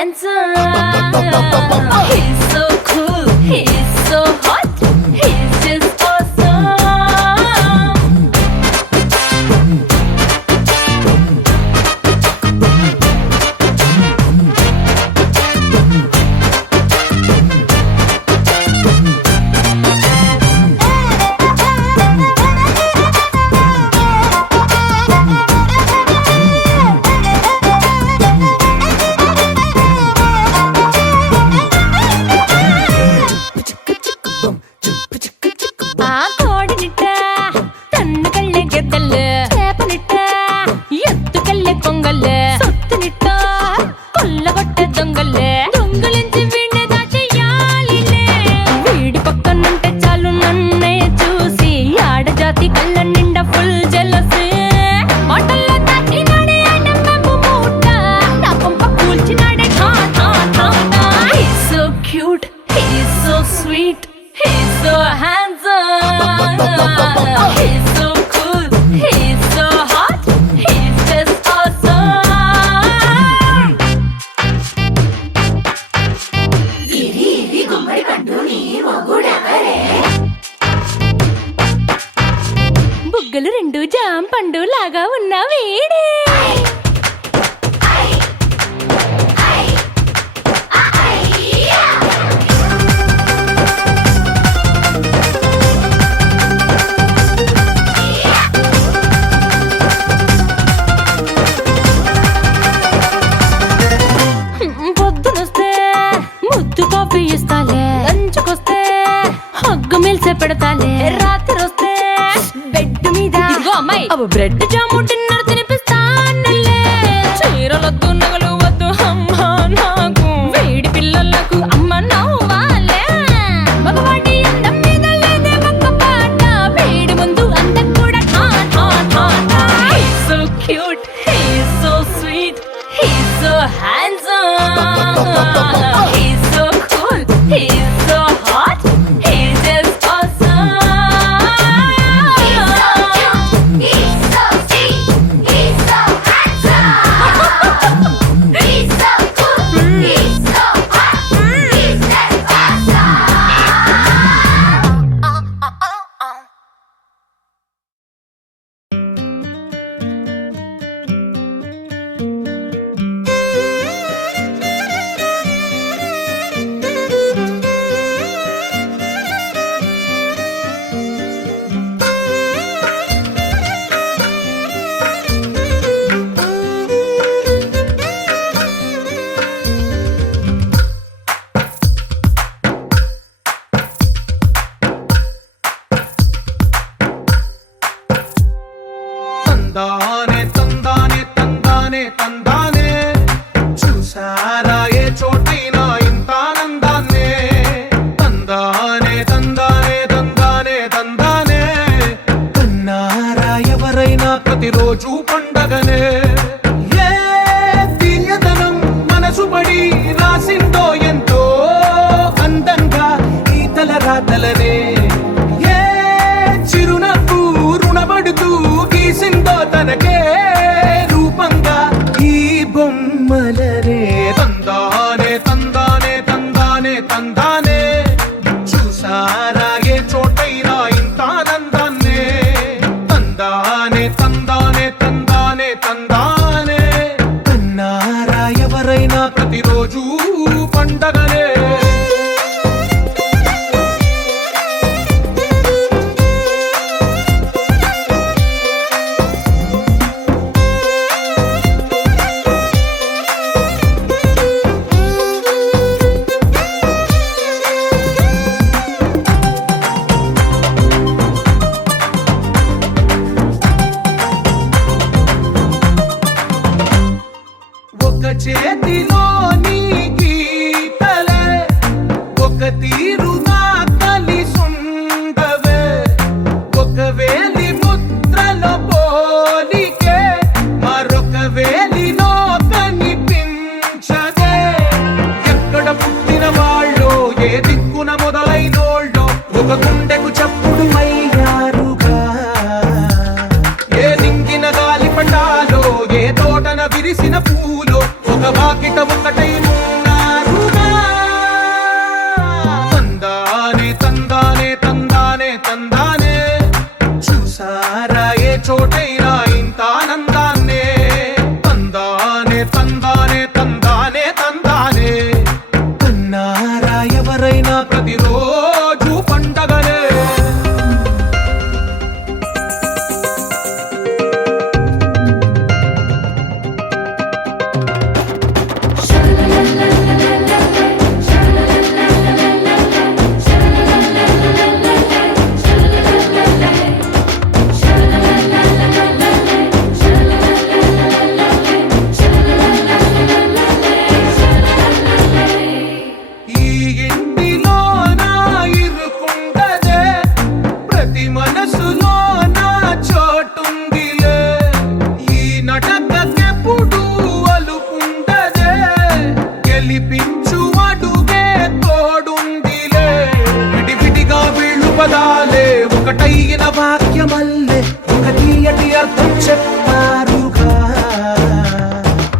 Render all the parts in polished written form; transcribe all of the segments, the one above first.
handsome. He's so cool, he's so hot, he's just awesome. ఆ కోడినిట్ట తన్ను కళ్ళే గెద్దల్లు చేపనిట్ట ఎత్తు కళ్ళే కొంగల్లు సొత్తునిట్ట కొల్లగొట్టే దొంగల్లే దొంగలించి వీణ్ణి దాచేయాలిలే వీడి పక్కనుంటే చాలు నన్నే చూసి ఆడజాతి కళ్ళ నిండా ఫుల్ జెలసీ మాటల్లో దాచినాడే నమ్మకు మూట నా కొంప కూల్చినాడే ఠా ఠా ఠా ఠా. He's so cute, he's so sweet, he's so handsome. He's so cool, he's so hot, he's just awesome. బుగ్గలు రెండు జాం పండు లాగా ఉన్న వీడే పొద్దునొస్తే ముద్దు కాఫీ ఇస్తాలే లంచుకొస్తే హగ్గు మిల్సే పెడతాలే రాత్రి వస్తే బెడ్ మీద ఇదిగో అమ్మాయి అవి బ్రెడ్ జాము డిన్నర్ తినిపిస్తానులే చీరలొద్దు నగలు వద్దు అమ్మా నాకు వేడి పిల్లలకు అమ్మ నవ్వాలే మగవాడి అందం మీద లేదే ఒక్క పాట వేడి ముందు అందం కూడా ఠా ఠా ఠా ఠా. He's so cute, he's so sweet, he's so handsome. He's so cool, he's so hot, he's just awesome. He's so sweet, he's so handsome. He's so cool, he's so hot, he's just awesome. తందానే తందానే తందానే తందానే చూసారా ఏ చోటైనా ఇంత ఆనందాన్నే తందానే తందానే తందానే తందానే కన్నారా ఎవరైనా ప్రతిరోజు పండగనే ఏ తీయదనం మనసు పడి రాసిందో ఎంతో అందంగా ఈ తల రాతలనే ఏ చిరునవ్వు రుణపడుతూ గీసిందో తనకే రూపంగా ఈ బొమ్మలనే తందానే తందానే తందానే తందానే చూసారా ఏ చోటైనా ఇంత ఆనందాన్నే తందానే తందానే తందానే చూసారా ఏ చోటైనా ఇంత ఆనందాన్నే తందానే తందానే తందానే తందానే కన్నారా ఎవరైనా ప్రతిరోజు పండగనే ఈ ఇంటిలోన ఇరుకుండదే ప్రతి మనసులోన చోటుందిలే ఈ నటకెప్పుడు అలుకుండదే గెలిపించు అడుగే తోడుందిలే విడివిడిగా వీళ్ళు పదాలే ఒకటైన వాక్యమల్లే ఒక తీయటి అర్థం చెప్పారుగా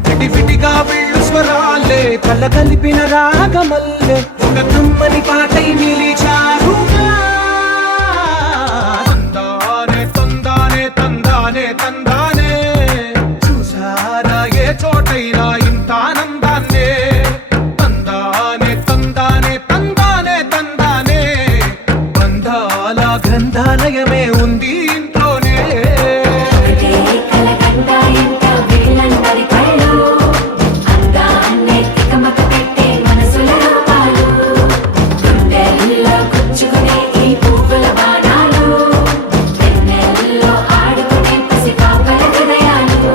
విడివిడిగా వీళ్ళు స్వరాలే కల కలిపిన రాగమల్లే ఒక కమ్మని పాటై నిలిచారుగా తందానే తందానే తందానే తందానే చూసారా ఏ చోటైనా ఇంత ఆనందాన్నే తందానే తందానే తందానే తందానే బంధాల గ్రంథాలయమే ఉంది ఇంట్లోనే ఒకటే కలకండ ఇంట వీళ్ళందరి కళ్ళు అందాన్నే తికమక పెట్టే మనసుల రూపాలు గుండెల్లో గుచ్చుకునే ఈ పువ్వుల బాణాలు వెన్నెల్లో ఆడుకునే పసిపాపల హృదయాలు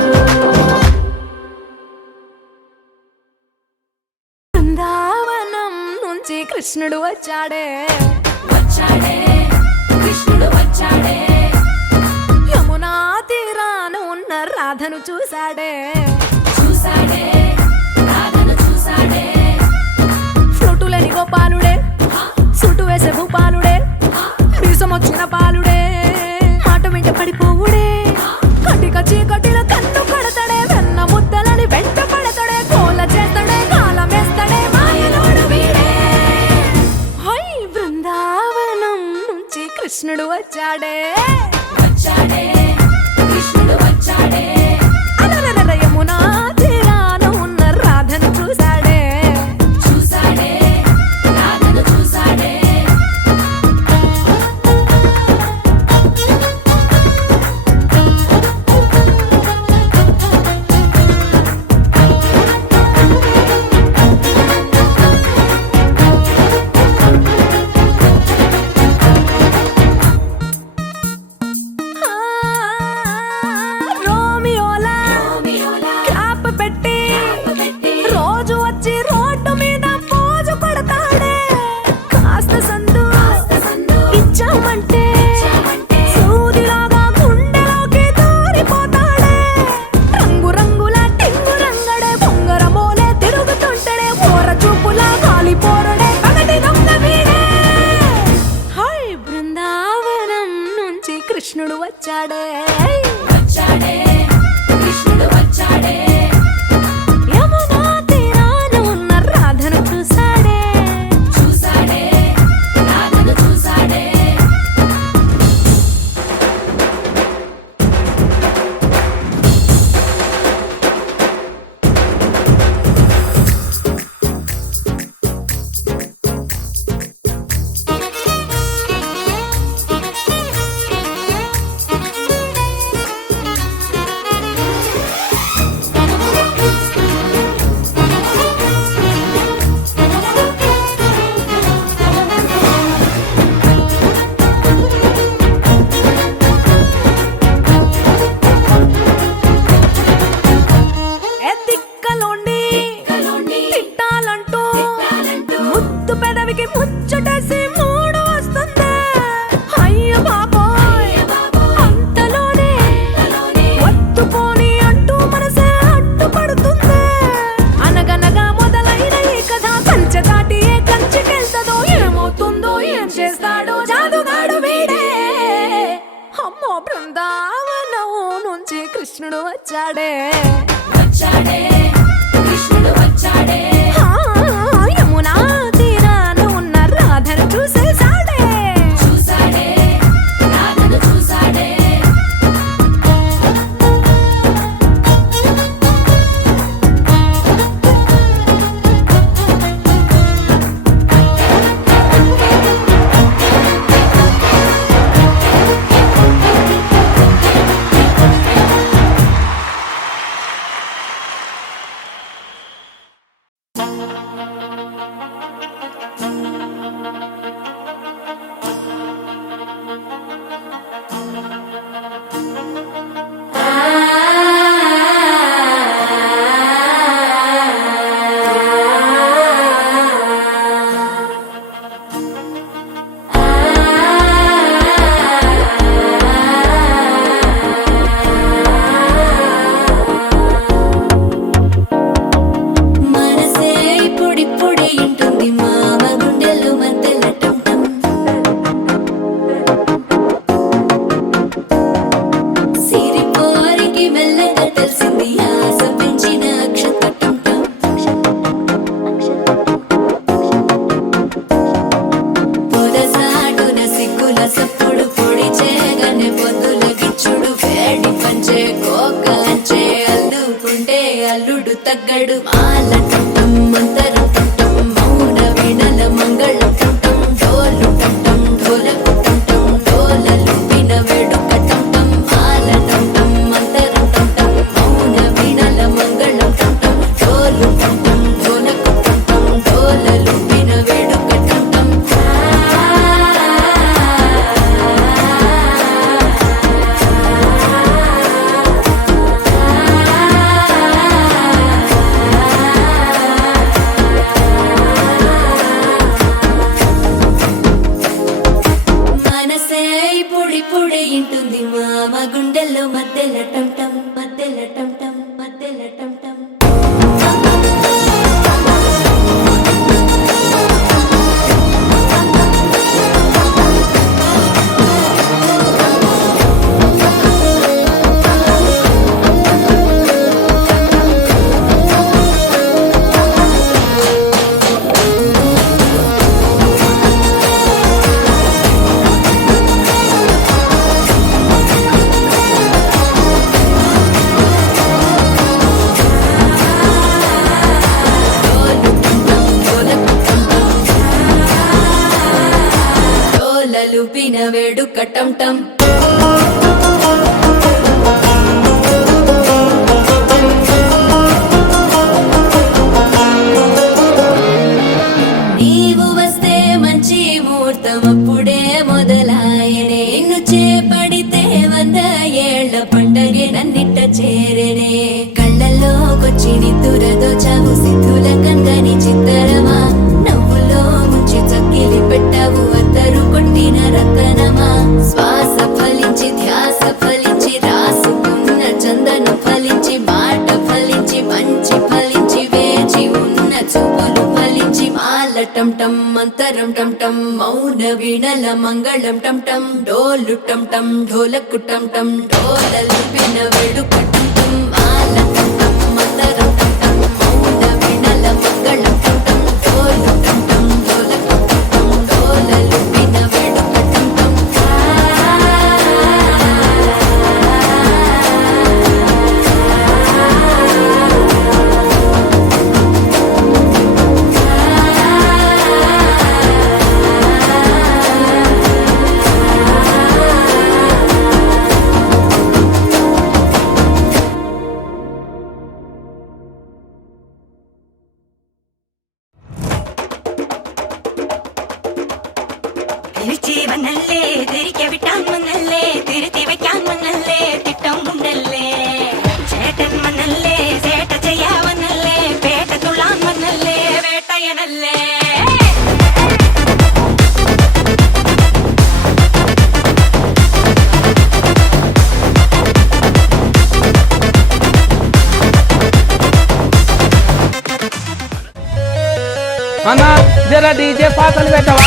బృందావనం నుంచి కృష్ణుడు వచ్చాడే వచ్చాడే కృష్ణుడు వచ్చాడే యమునా తీరాన ఉన్న రాధను చూశాడే చూసాడే రాధను చూసాడే ఫ్రూటులని గోపాలుడే సుటు వేసే భూపాలుడే వీసం వచ్చిన పాలుడే మాట వెంట పడిపోవుడే కటిక చీకటిల కన్ను కడతాడే వెన్న ముద్దలని వెంట పడతాడే కోల చేస్తాడే కాలం వేస్తాడే మాయలోడు వీడే హై బృందావనం నుంచి కృష్ణుడు వచ్చాడే వచ్చాడే కృష్ణుడు వచ్చాడే అలరలర యమునా తీరాన ఉన్న రాధను చూశాడే చూసాడే రాధను చూసాడే ఆ, రోమియోలా రోమియోలా క్లాప్ పెట్టి పెట్టి రోజు వచ్చి రోడ్డు మీద పోజు కొడతాడే కాస్త సందు సందు ఇచ్చామంటే ఇచ్చామంటే సూదిలాగా గుండెలోకి దూరిపోతాడే రంగు రంగుల టింగు రంగడే బొంగరమోలే తిరుగుతుంటాడే ఓర చూపులా కాలిపోరడే పగటి దొంగ వీడే హై బృందావనం నుంచి కృష్ణుడు వచ్చాడే వచ్చాడే కృష్ణుడు వచ్చాడే యమునా తీరాన ఉన్న రాధను చూశాడే చూసాడే రాధను చూసాడే ఏ తిక్కలోండి కలోండి తిట్టాలంటూ తిట్టాలంటూ ముద్దు పెదవికి ముచ్చటేసి మూడు వస్తుంది అయ్య బాబోయ్ అంతలోనే కలోని ఒత్తుకోని అంటూ మనసే అడ్డుపడుతుంది అనగనగా మొదలైన ఈ కథ కంచె దాటి ఏ కంచెకెళ్తదో ఏమవుతుందో ఏం చేస్తాడో జాదుగాడు వీడే అమ్మో బృందావనం నుంచి కృష్ణుడు వచ్చాడే వచ్చాడే కృష్ణుడు వచ్చాడే ఆ, యమునా తీరాన ఉన్న రాధను చూసేశాడే చూసాడే రాధను చూసాడే గుండెల్లో మధ్యల టం టం మధ్యల టం టం మధ్యల టం టం లూపిన వేడుక టం టం నీవు వస్తే మంచి ముహూర్తం అప్పుడే మొదలాయనే నిన్ను చేపడితే 100 ఏళ్ల పండగే నన్నిట్ట చేరనే కళ్ళల్లోకొచ్చి నిద్దురదోచావు సిద్ధుల కందని చిత్తరమా నవ్వులో ముంచి చక్కిలి పెట్టావు అద్దరు కొట్టిన రతనమా శ్వాస ఫలించి ధ్యాస ఫలించి రాసుకున్న చందనం ఫలించి మాట ఫలించి మంచి ఫలించి వేచి ఉన్న చూపులు ఫలించి మాల టం టం మంతరం టం టం మౌన వీణల మంగళం టం టం డోలు టం టం ఢోలకు టం టం డోలలు పిన వేడుక టం టం మాల టం టం మంతరం టం టం మౌన వీణల మంగళం టం టం డోలు టం టం ఢోలకు టం టం డోలలు పిన వేడుక టం టం തിരിച്ച് വന്നല്ലേ തിരികെ വിട്ടാൻ വന്നല്ലേ തിരുത്തി വയ്ക്കാൻ വന്നല്ലേ തിട്ടം ഉണ്ടല്ലേ ചേട്ടൻ വന്നല്ലേ ചേട്ട ചെയ്യാ വന്നല്ലേ പേട്ട തുള്ളാൻ വന്നല്ലേ വേട്ടയനല്ലേ అన్నా జర డీజే పాటలు పెట్టవా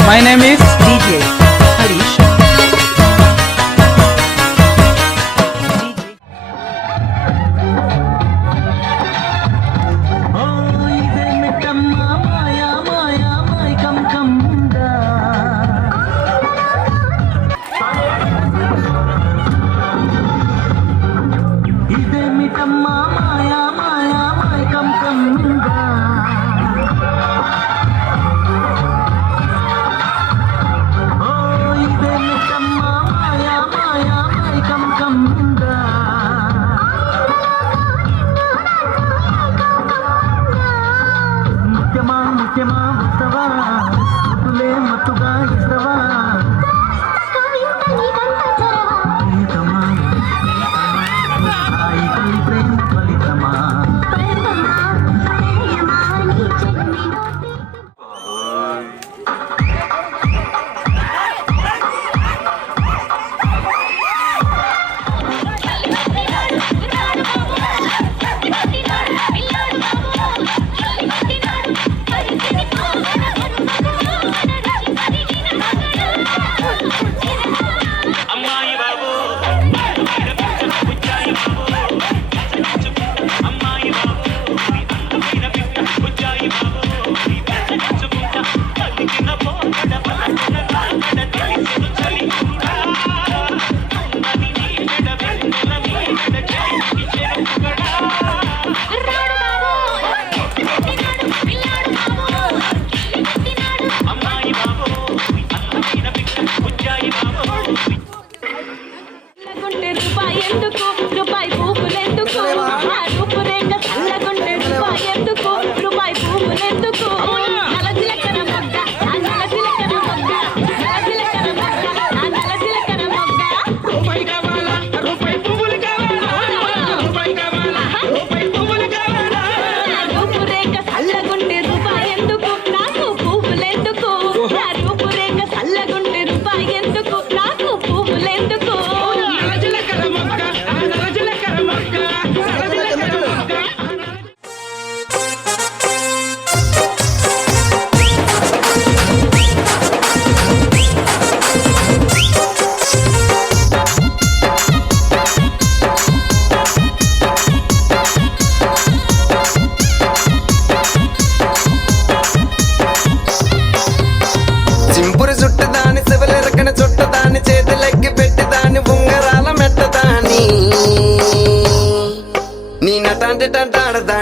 My name is DJ Harish. ముఖ్యమా ఉత్తవా తులే మత్తుగా ఇస్తవా ప్రియతమా హాయి ప్రేమ ఫలితమా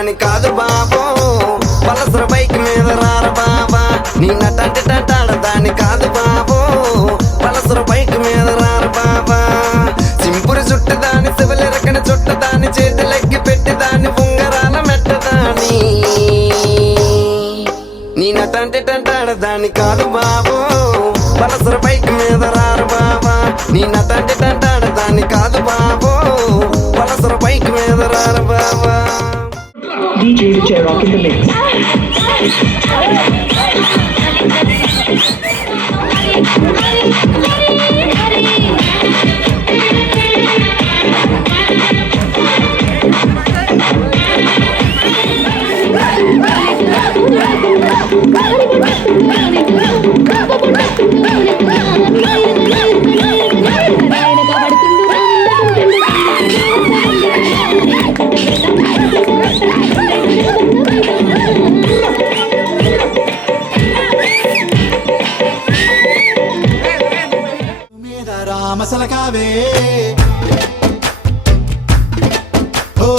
టాడదాని కాదు బాబో పలసర బైక్ మీద రార బాబా నీ నటంటి టాడదాని కాదు బాబో పలసర బైక్ మీద రార బాబా సింపురి చుట్టదాని శివలెరకని చుట్టదాని చేతులెక్కి పెట్టిదాని ఉంగరాల మెట్టదాని నీ నటంటి టాడదాని కాదు బాబో పలసర బైక్ మీద రారు బాబా నీ నటంటి టాడదాని కాదు బాబో పలసర బైక్ మీద రారు బాబా DJ Vijay Rock in the mix. మీద రామసలకావే ఓ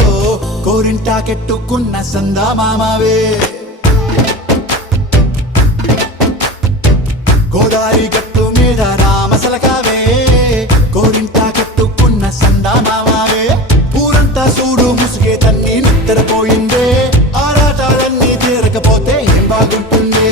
కోరింటా కెట్టుకున్న సందా మామావే గోదారి గట్టు మీద రామసలకావే కోరింటా కెట్టుకున్న సందా మామావే ఊరంతా సూడు ముసుగే తన్ని నిద్రపోయిందే ఆరాటాలన్నీ తీరకపోతే ఏం బాగుంటుందే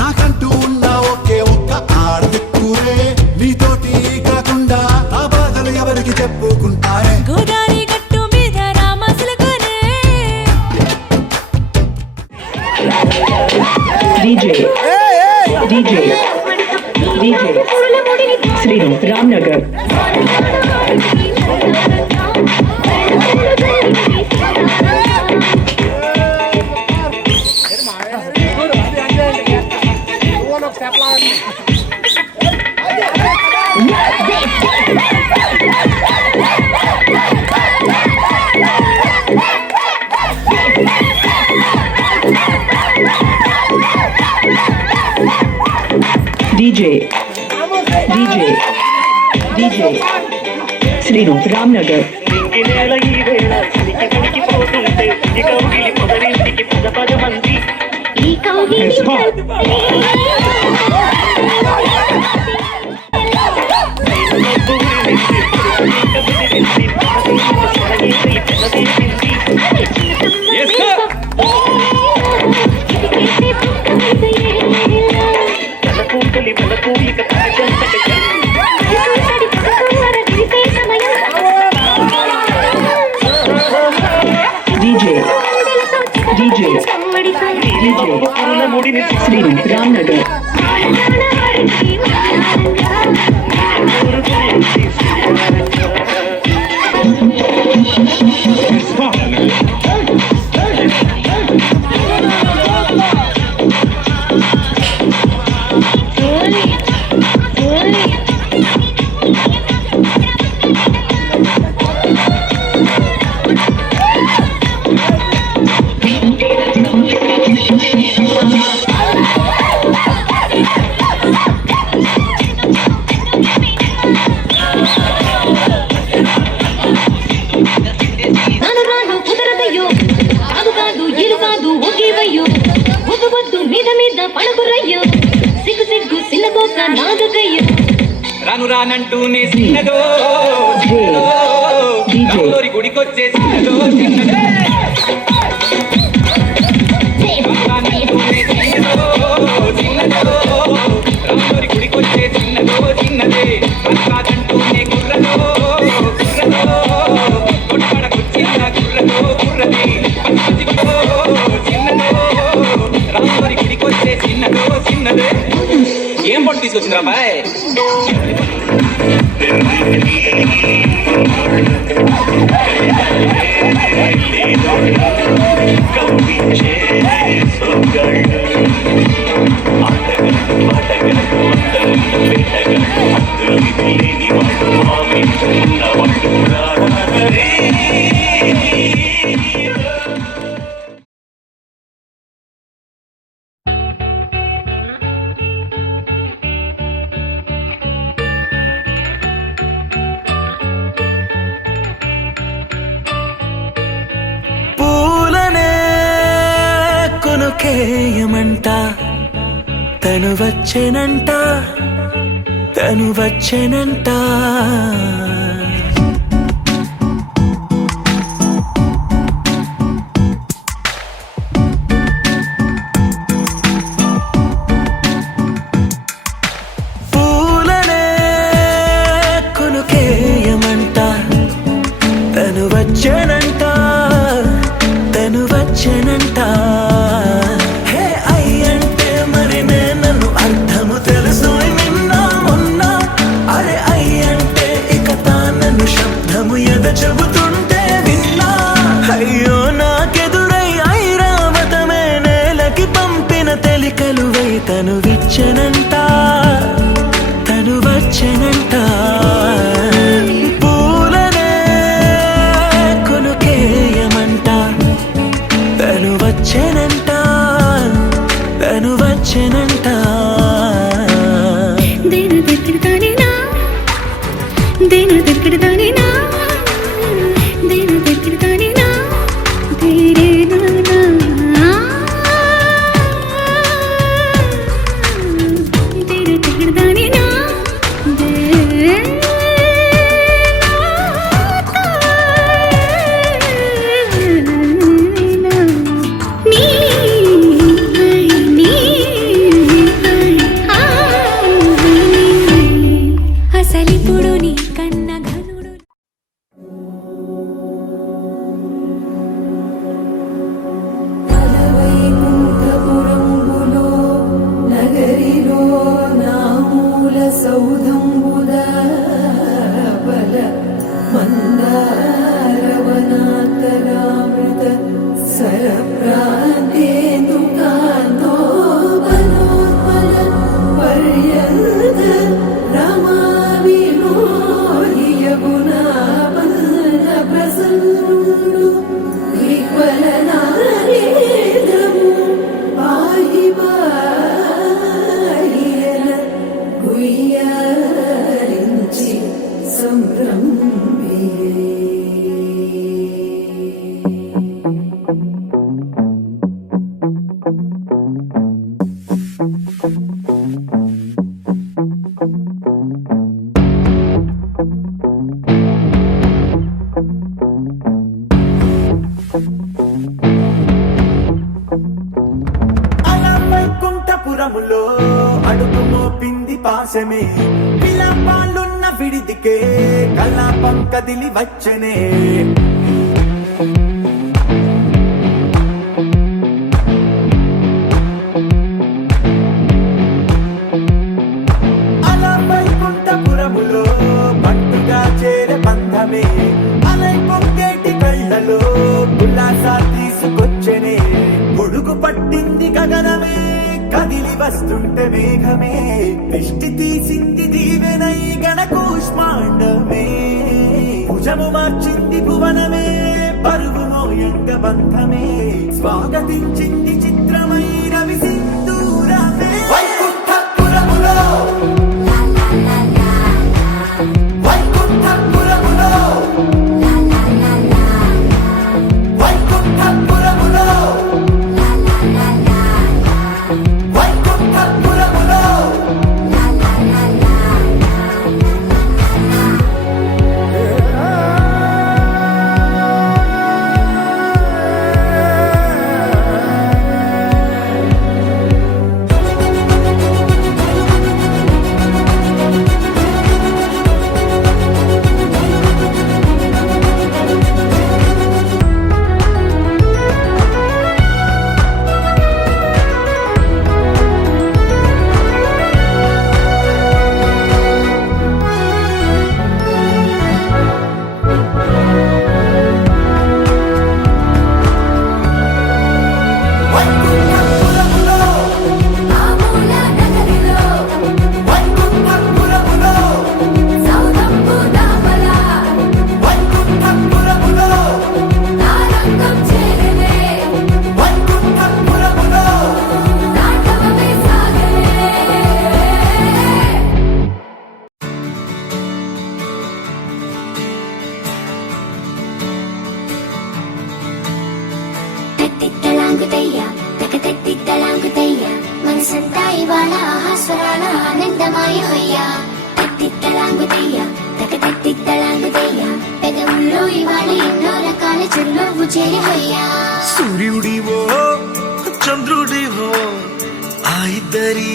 నాకంటూ ఉన్న ఒకే ఒక్క ఆడదిక్కురే నీతోటి కాకుండా నా బాధలు ఎవరికి చెప్పుకుంటారే గోదారి గట్టు మీద రామసులకునే DJ Srinu Ramnagar. DJ Srinu Ramnagar. Srinu Ramnagar. రాను రానంటూనే చిన్నదో రాములోరి గుడికొచ్చే చిన్నదో చిన్నదే రానంటూనే చిన్నదో చిన్నదో రాములోరి గుడికొచ్చే చిన్నదో చిన్నదే కాదంటూనే గుర్రదో గుర్రదో కొట్టబడకొచ్చిన గుర్రదో గుర్రది చిన్నదో రాములోరి గుడికొచ్చే చిన్నదో చిన్నదే ఏం పట్టు తీసుకొచ్చిందిరా బాయ్ పూలనే కొనుకేయమంట తను వచ్చెనంట తను వచ్చెనంట పూలనే కొనుకేయమంట తను వచ్చెనంట తను వచ్చెనంట హే అయ్యంటే మరి నన్ను అర్థము తెలుసు నిన్న మొన్న అరే అయ్యంటే ఇక తానను శబ్దము ఎద చెబుతుంటే విన్నా అయ్యో నాకెదురై ఐరావతమే నేలకి పంపిన తెలికలువై తను విచ్చెనంట తను వచ్చెనంట పూలనే కొనుకేయమంట తను వచ్చెనంట తను వచ్చెనంట దేని దగ్గరదానినా దేని దగ్గరదానినా దేని దగ్గరదానినా దేరే నానా దేని దగ్గరదానినా దే అసలిప్పుడు నీ కన్న ఘనుడు వైకుంఠపురంబులో నగరిలో నామూల సౌధంబుద బల మందారవనాతరామృత సరప్రాంతేందుకాంతో వనోత్పల పర్యంత రమా వినోది యమునా పన్న ప్రసన్నుడు విఫలనారేదము పాహి పాహియన గుయ్యారించి సంభ్రమియే అలా వైకుంఠపురములో అడుగు మోపింది పాశమే విలాపాలున్న విడిదికే కలాపం కదిలి వచ్చనే అలా వైకుంఠపురములో పట్టుగా చేరే బంధమే అలై పొంగేటి కళ్ళలో ఉల్లాసా తీసుకొచ్చనే గొడుగు పట్టింది గగనమే కదిలి వస్తుంటే మేఘమే దృష్టి తీసింది దీవెనై గణకూష్మాండమే భుజము మార్చింది భువనమే పరువు మోయంగ బంధమే స్వాగతించింది చిత్రమైన విసింధూరమే వైకుంఠపురములో వైకుంఠపురములో వైకుంఠపురములో వైకుంఠపురములో చంద్రుడివో ఆ ఇద్దరి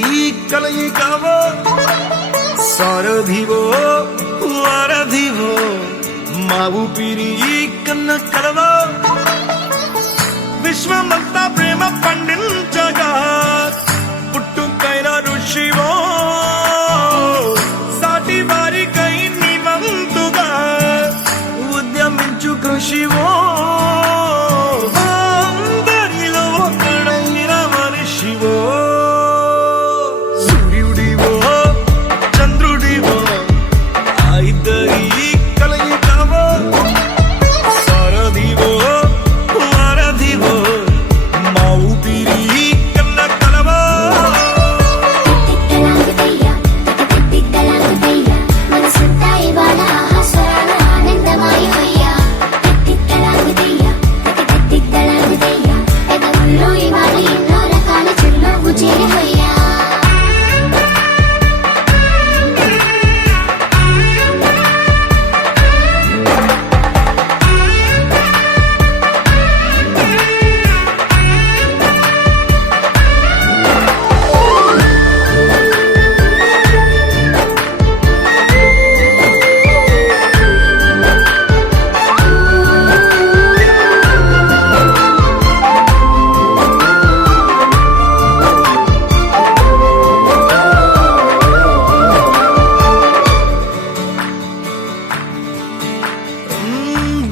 కలయికవో సారథివో వారధివో మా ఊపిరి కన్న కలవో విశ్వమంతా ప్రేమ పండించగా పుట్టుకైన ఋషివో సాటి వారికై నివంతుగా ఉద్యమించు కృషివో అందరిలో ఒకడైన మనిషివో సూర్యుడివో చంద్రుడివో ఆ ఇద్దరి కలయికవో సారథివో వారధివో మా ఊపిరి కన్న కలవో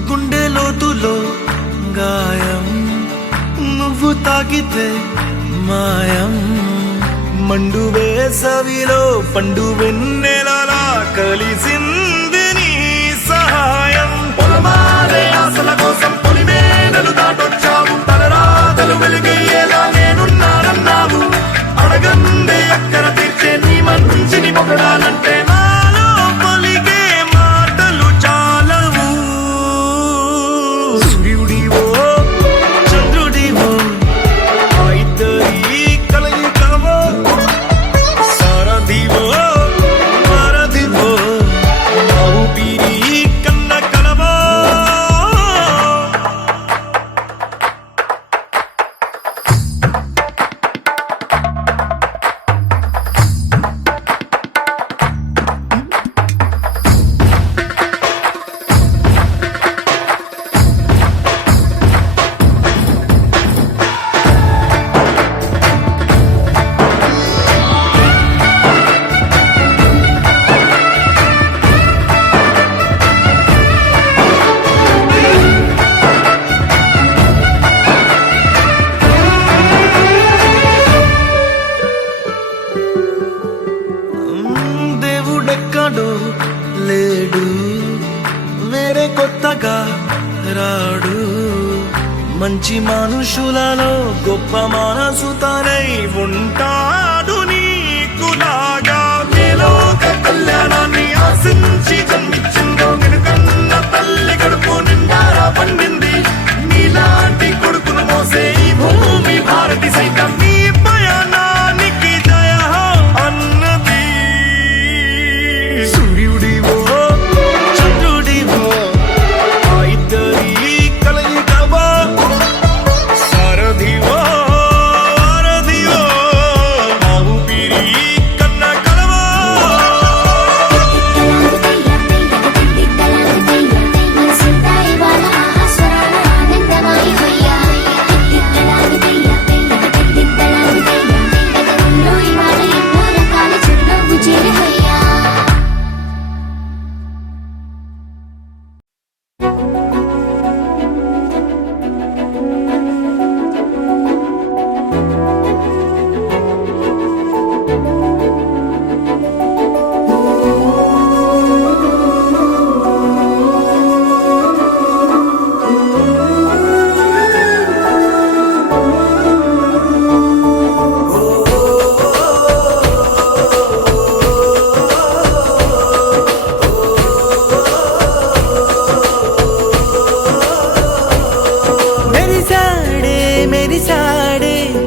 గుండె లోతులో గాయం నువ్వు తాకితే మాయం మండు వేసవిలో పండు వెన్నెలలా కలిసింది నీ సహాయం పొలమారే ఆశల కోసం పొలిమేనలు దాటొచ్చావు తలరాతలు వెలుగయ్యేలా నేనున్నానన్నావు అడగందే అక్కర తీర్చే నీ మంచిని పొగడాలంటే నాలో పలికే మాటలు చాలవు సూర్యుడివో చంద్రుడివో ఆ ఇద్దరి కలయికవో సారథివో వారధివో మా ఊపిరి కన్న కలవో దేవుడెక్కడో లేడు వేరే కొత్తగా రాడు మంచి మనుషులలో గొప్ప మనసు తనై ఉంటాడు నీకులాగా లోక కళ్యాణాన్ని ఆశించి జన్మించిందో నిన్నుకన్న తల్లి కడుపు నిండారా పండింది నీలాంటి కొడుకును మోసే ఈ భూమి భారతి సైతం నీ పయనానికి జయ అన్నది సూర్యుడివో చంద్రుడివో ఆ ఇద్దరి కలయికవో సారథివో వారధివో మా ఊపిరి కన్న కలవో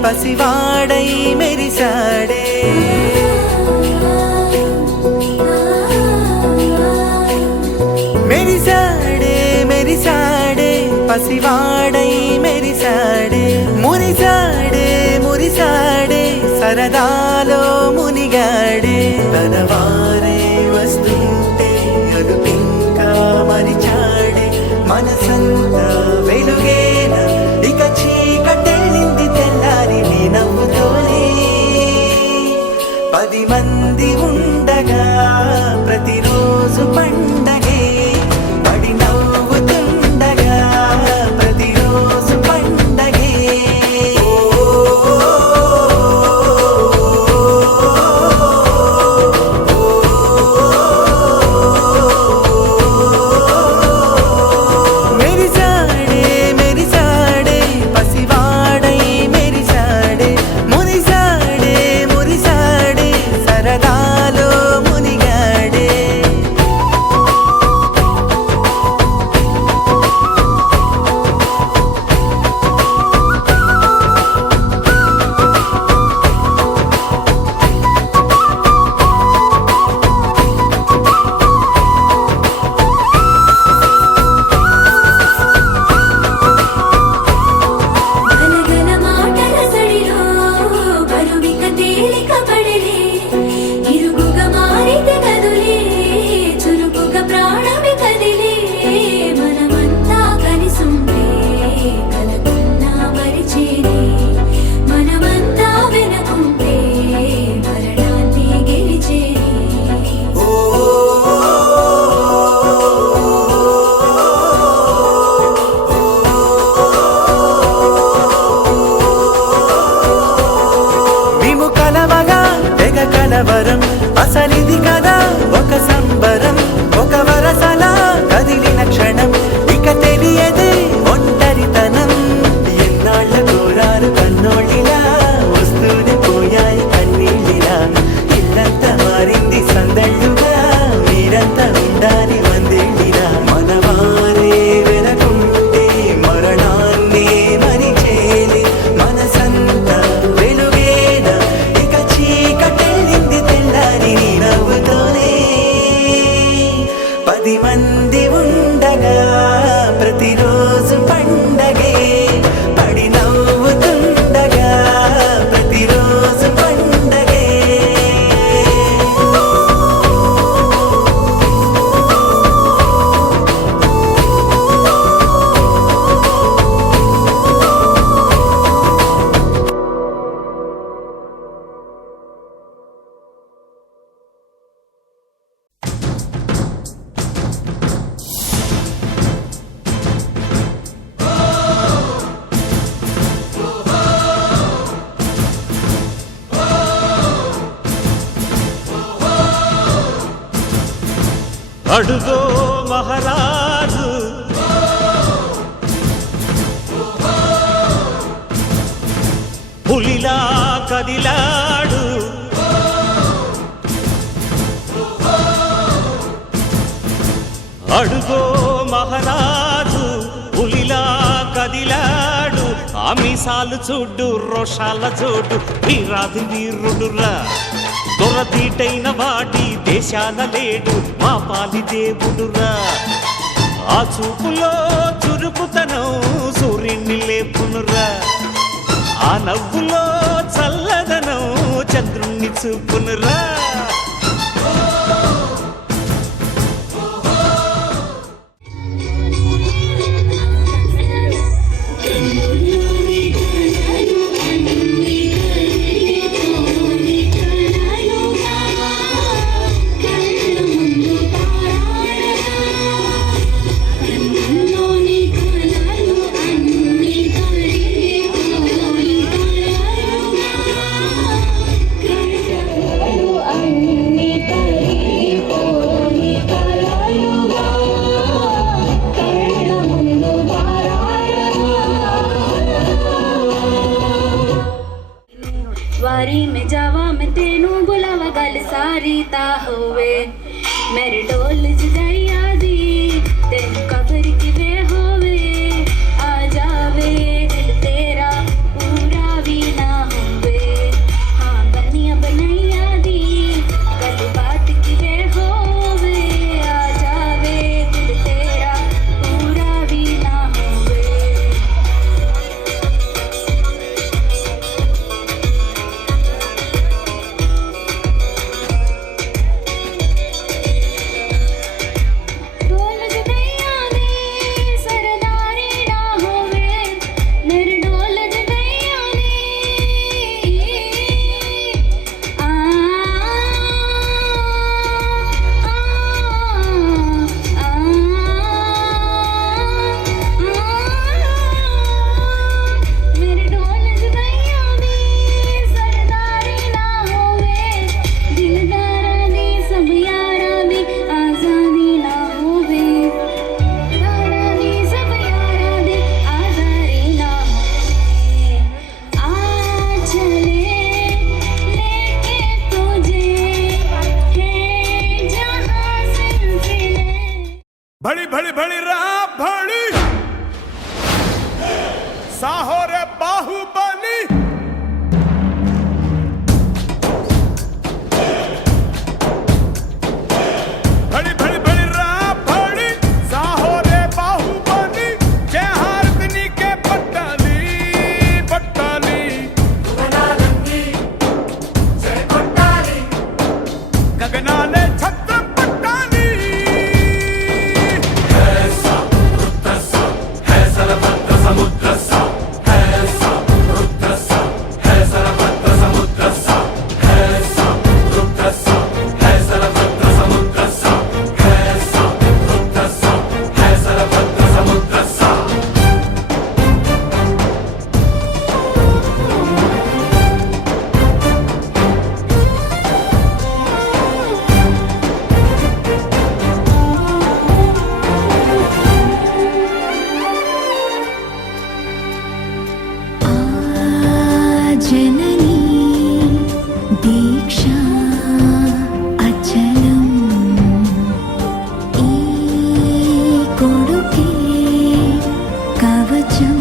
పసివాడై మెరిసాడే మెరిసాడే మెరిసాడే పసివాడై మెరిసాడే మురిసాడే సరదాలో మునిగాడే తన వారే వస్తుంటే అదుపింకా మరిచాడే మనసంతా వెలుగేన ఇక చీకటెళ్ళింది తెల్లారి నీ నవ్వుతోనే 10 మంది ఉండగా ప్రతిరోజు పండగే పడి నవ్వుతుండగా ప్రతిరోజు పండగే మెరిసాడే మెరిసాడే పసివాడై మెరిసాడే మురిసాడే మురిసాడే సరదాలో మునిగాడే గలగల మాటల సడిలో బరువిక తేలిక పడిలే ఇరుగుగా మారితే కదులే చురుకుగా ప్రాణమి కదిలే మనమంతా కలిసుంటే కలకున్నా మరిచేనే మనమంతా వెనకుంటే మరణాన్ని గెలిచేనే మేము కలవగా తెగ కలవరం అసలిది కదా ఒక సంబరం ఒక వరసలా కదిలిన క్షణం ఇక తెలియదే ఒంటరితనం ఎన్నాళ్ళ కోరారు కన్నోళ్ళిలా వస్తూనే పోయాయి కన్నీళ్ళిలా ఇల్లంతా మారింది సందళ్ళుగా మీరంతా ఉండాలి వందేళ్ళిలా మనవారే వెనకుంటే మరణాన్నే మరిచేలి మనసంతా వెలుగేన ఇక చీకటెళ్ళింది తెల్లారి నీ నవ్వుతోనే 10 మంది ఉండగా ప్రతిరోజు పండగే పడి నవ్వుతుండగా ప్రతిరోజు పండగే అడుగో మహారాజు పులిలా కదిలాడు అడుగో మహారాజు పులిలా కదిలాడు ఆ మీసాలు చూడు రోషాల చూడు వీరాది వీరుడురా దొరతీటైన వాడి దేశాల లేడు మా పాలి దేవుడురా ఆ చూపులో చురుకుతనం సూర్యుని లేపునురా ఆ నవ్వులో చల్లదనం చంద్రుణ్ణి చూపునురా वारी में जावा मैं तेनू बुलावा गल सारी ता होवे मेरे डोल जुदाइया दी तेनू कबर की वे होवे आ जावे दिल तेरा पूरा भी ना होवे हाँ बनिया बनैया दी कल बात की वे होवे आ जावे दिल तेरा पूरा भी ना होवे भड़ी भड़ी रहा भड़ी साहो रे बाहुबली भड़ी भड़ी भड़ी रहा भड़ी साहो रे बाहुबली जय हारदिनी के पट्टाली पट्टाली गगनाले छत्र पट्टाली जननी दीक्षा अचलम ई कोडुके कवचम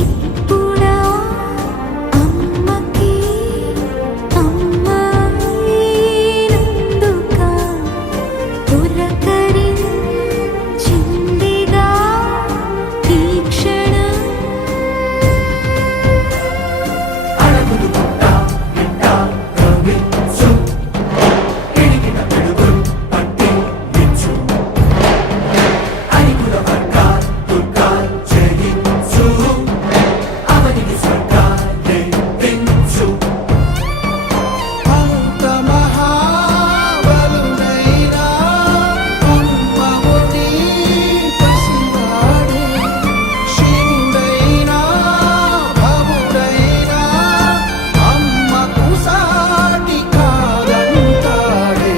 इప్పుడా అమ్మకి అమ్మాయినందుక పులకరించిందిగా ఈ క్షణం అంత మహాబలుడైనా అమ్మఒడి పసివాడే శివుడైనా భవుడైనా అమ్మకు సాటి కాదంటాడే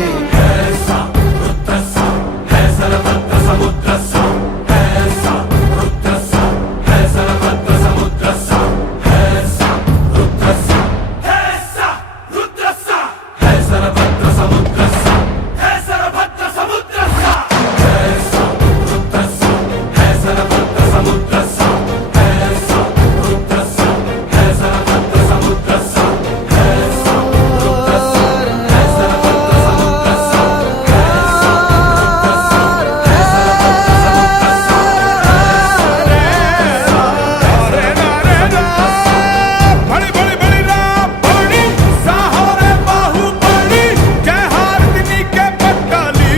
भड़ी भड़ी भड़ी रहा भड़ी साहो रे बाहुबली जय हारदिनी के पट्टाली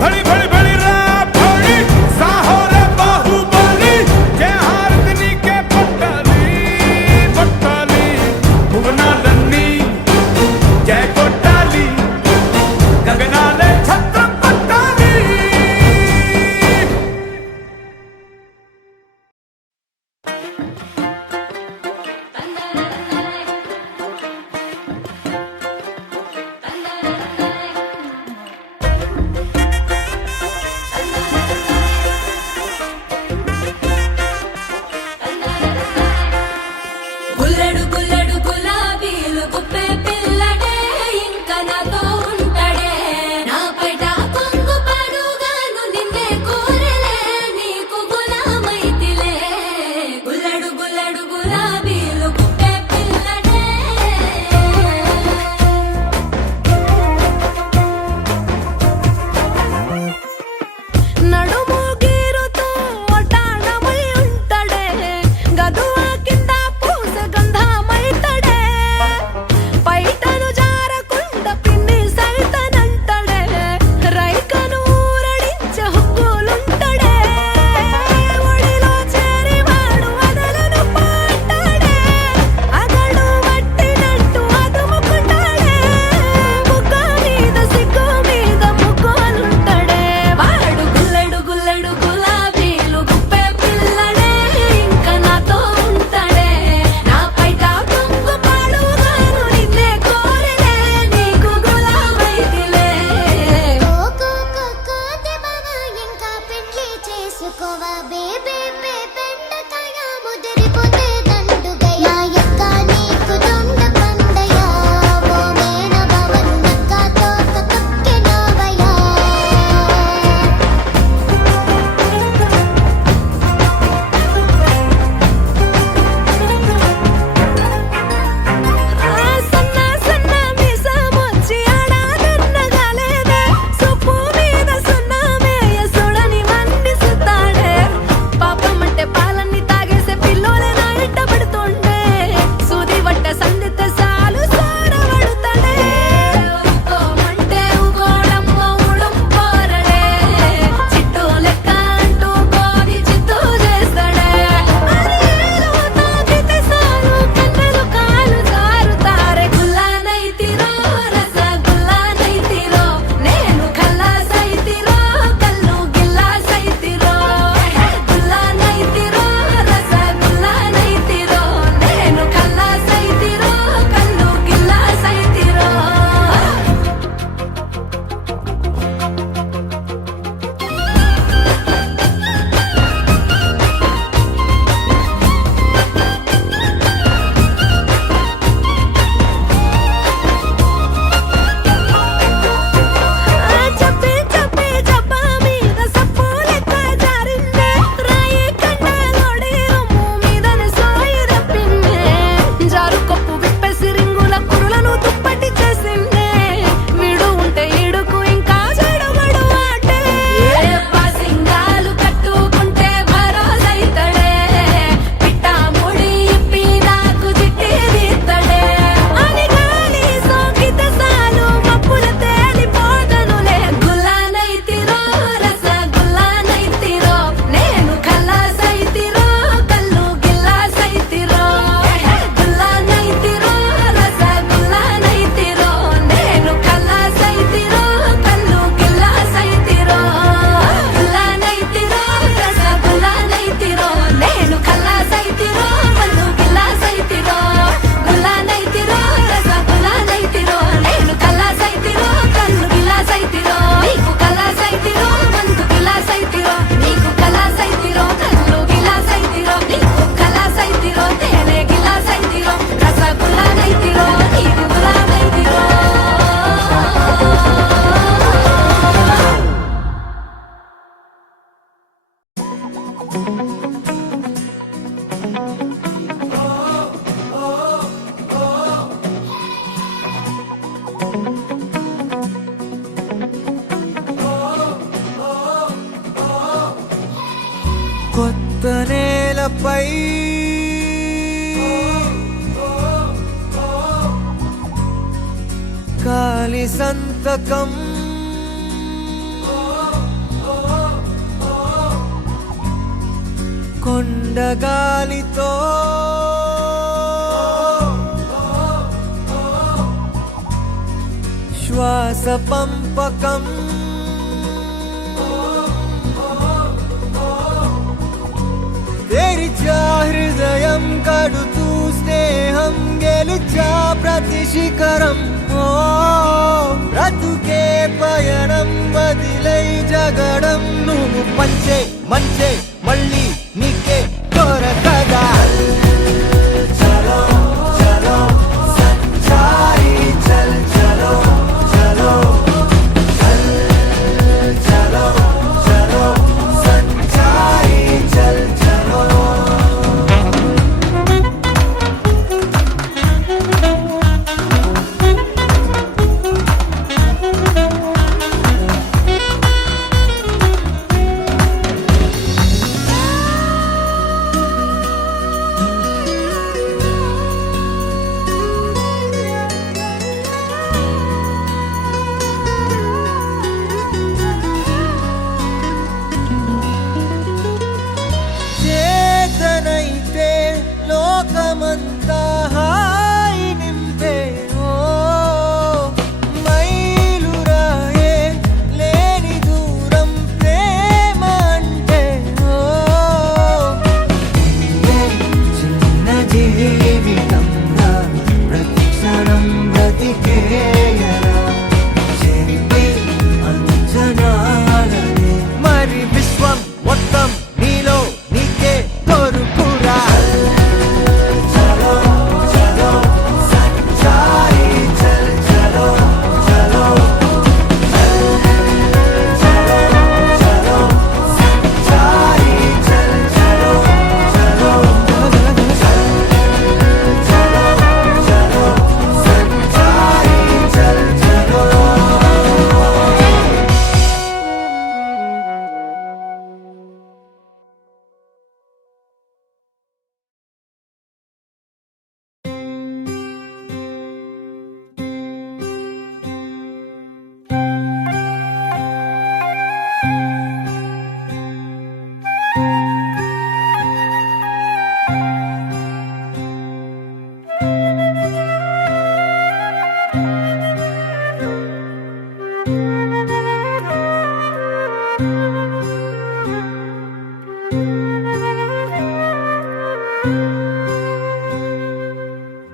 भड़ी भड़ी भड़ी रहा भड़ी साहो रे बाहुबली जय हारदिनी के पट्टाली पट्टाली भुवनालन्नी जय कोट्टाली गगनाले छत्र पट्टाली గుల్లడు గుల్లడు గులాబీలు గుప్పే పిల్లడే ఇంకా నాతో ఉంటాడే నా పైట కొంగు పడుగాను నిన్నే కోరలే నీకు గులామైతిలే గుల్లడు గుల్లడు గులాబీలు గుప్పే పిల్లడే నడుము గీరుతో ఒటాణమై ఉంటాడే గదువా కింద పూస గంధమైతడే పైటను జారకుండ పిండి సైతనంటడే రైకను ఊరడించే హుక్కులుంటడే ఒడిలో చేరి వాడు వదలను పాటాడే అగడు పట్టినట్టు అదుముకుంటాడే బుగ్గ మీద సిగ్గు మీద ముగ్గులుంటాడే వాడు గుల్లడు గుల్లడు గులాబీలు గుప్పే పిల్లడే ఇంకా నాతో ఉంటాడే నా పైట కొంగు పాడుగాను నిన్నే కోరలే నీకు గులామైతిలే ఇంకా పెళ్లి చేసుకోవా బేబే బెండకాయ ముదిరిపోతే దండుగయ నా యొక్క నీకు దొండ పండయ ఓ మేన భవన్ నక్క కొత్త నేలపై కాలి సంతకం కొండగాలితో శ్వాస పంపకం తెరిచా హృదయం కడుతూ స్నేహం గెలిచా ప్రతి శిఖరం ఓ బ్రతుకే పయనం వదిలై జగడం నువ్వు పంచే మంచే మళ్ళీ నీకే దొరకదా చలో చలో సంచారి చల్ చలో చలో చలో చలో సంచారి చల్ చలో చేతనైతే లోకమంతా హాయి నింపే ఓ మైలురాయే లేని దూరం ప్రేమ అంటే ఓ చిన్న జీవితంగా ప్రతి క్షణం బ్రతికేయరా చెరిపి అంచనాలనే మరి విశ్వం మొత్తం నీలో నీకే దొరుకురా చలో చలో సంచారి చల్ చలో చలో చలో చలో సంచారి చల్ చలో చలో చలో చలో సంచారి చల్ చలో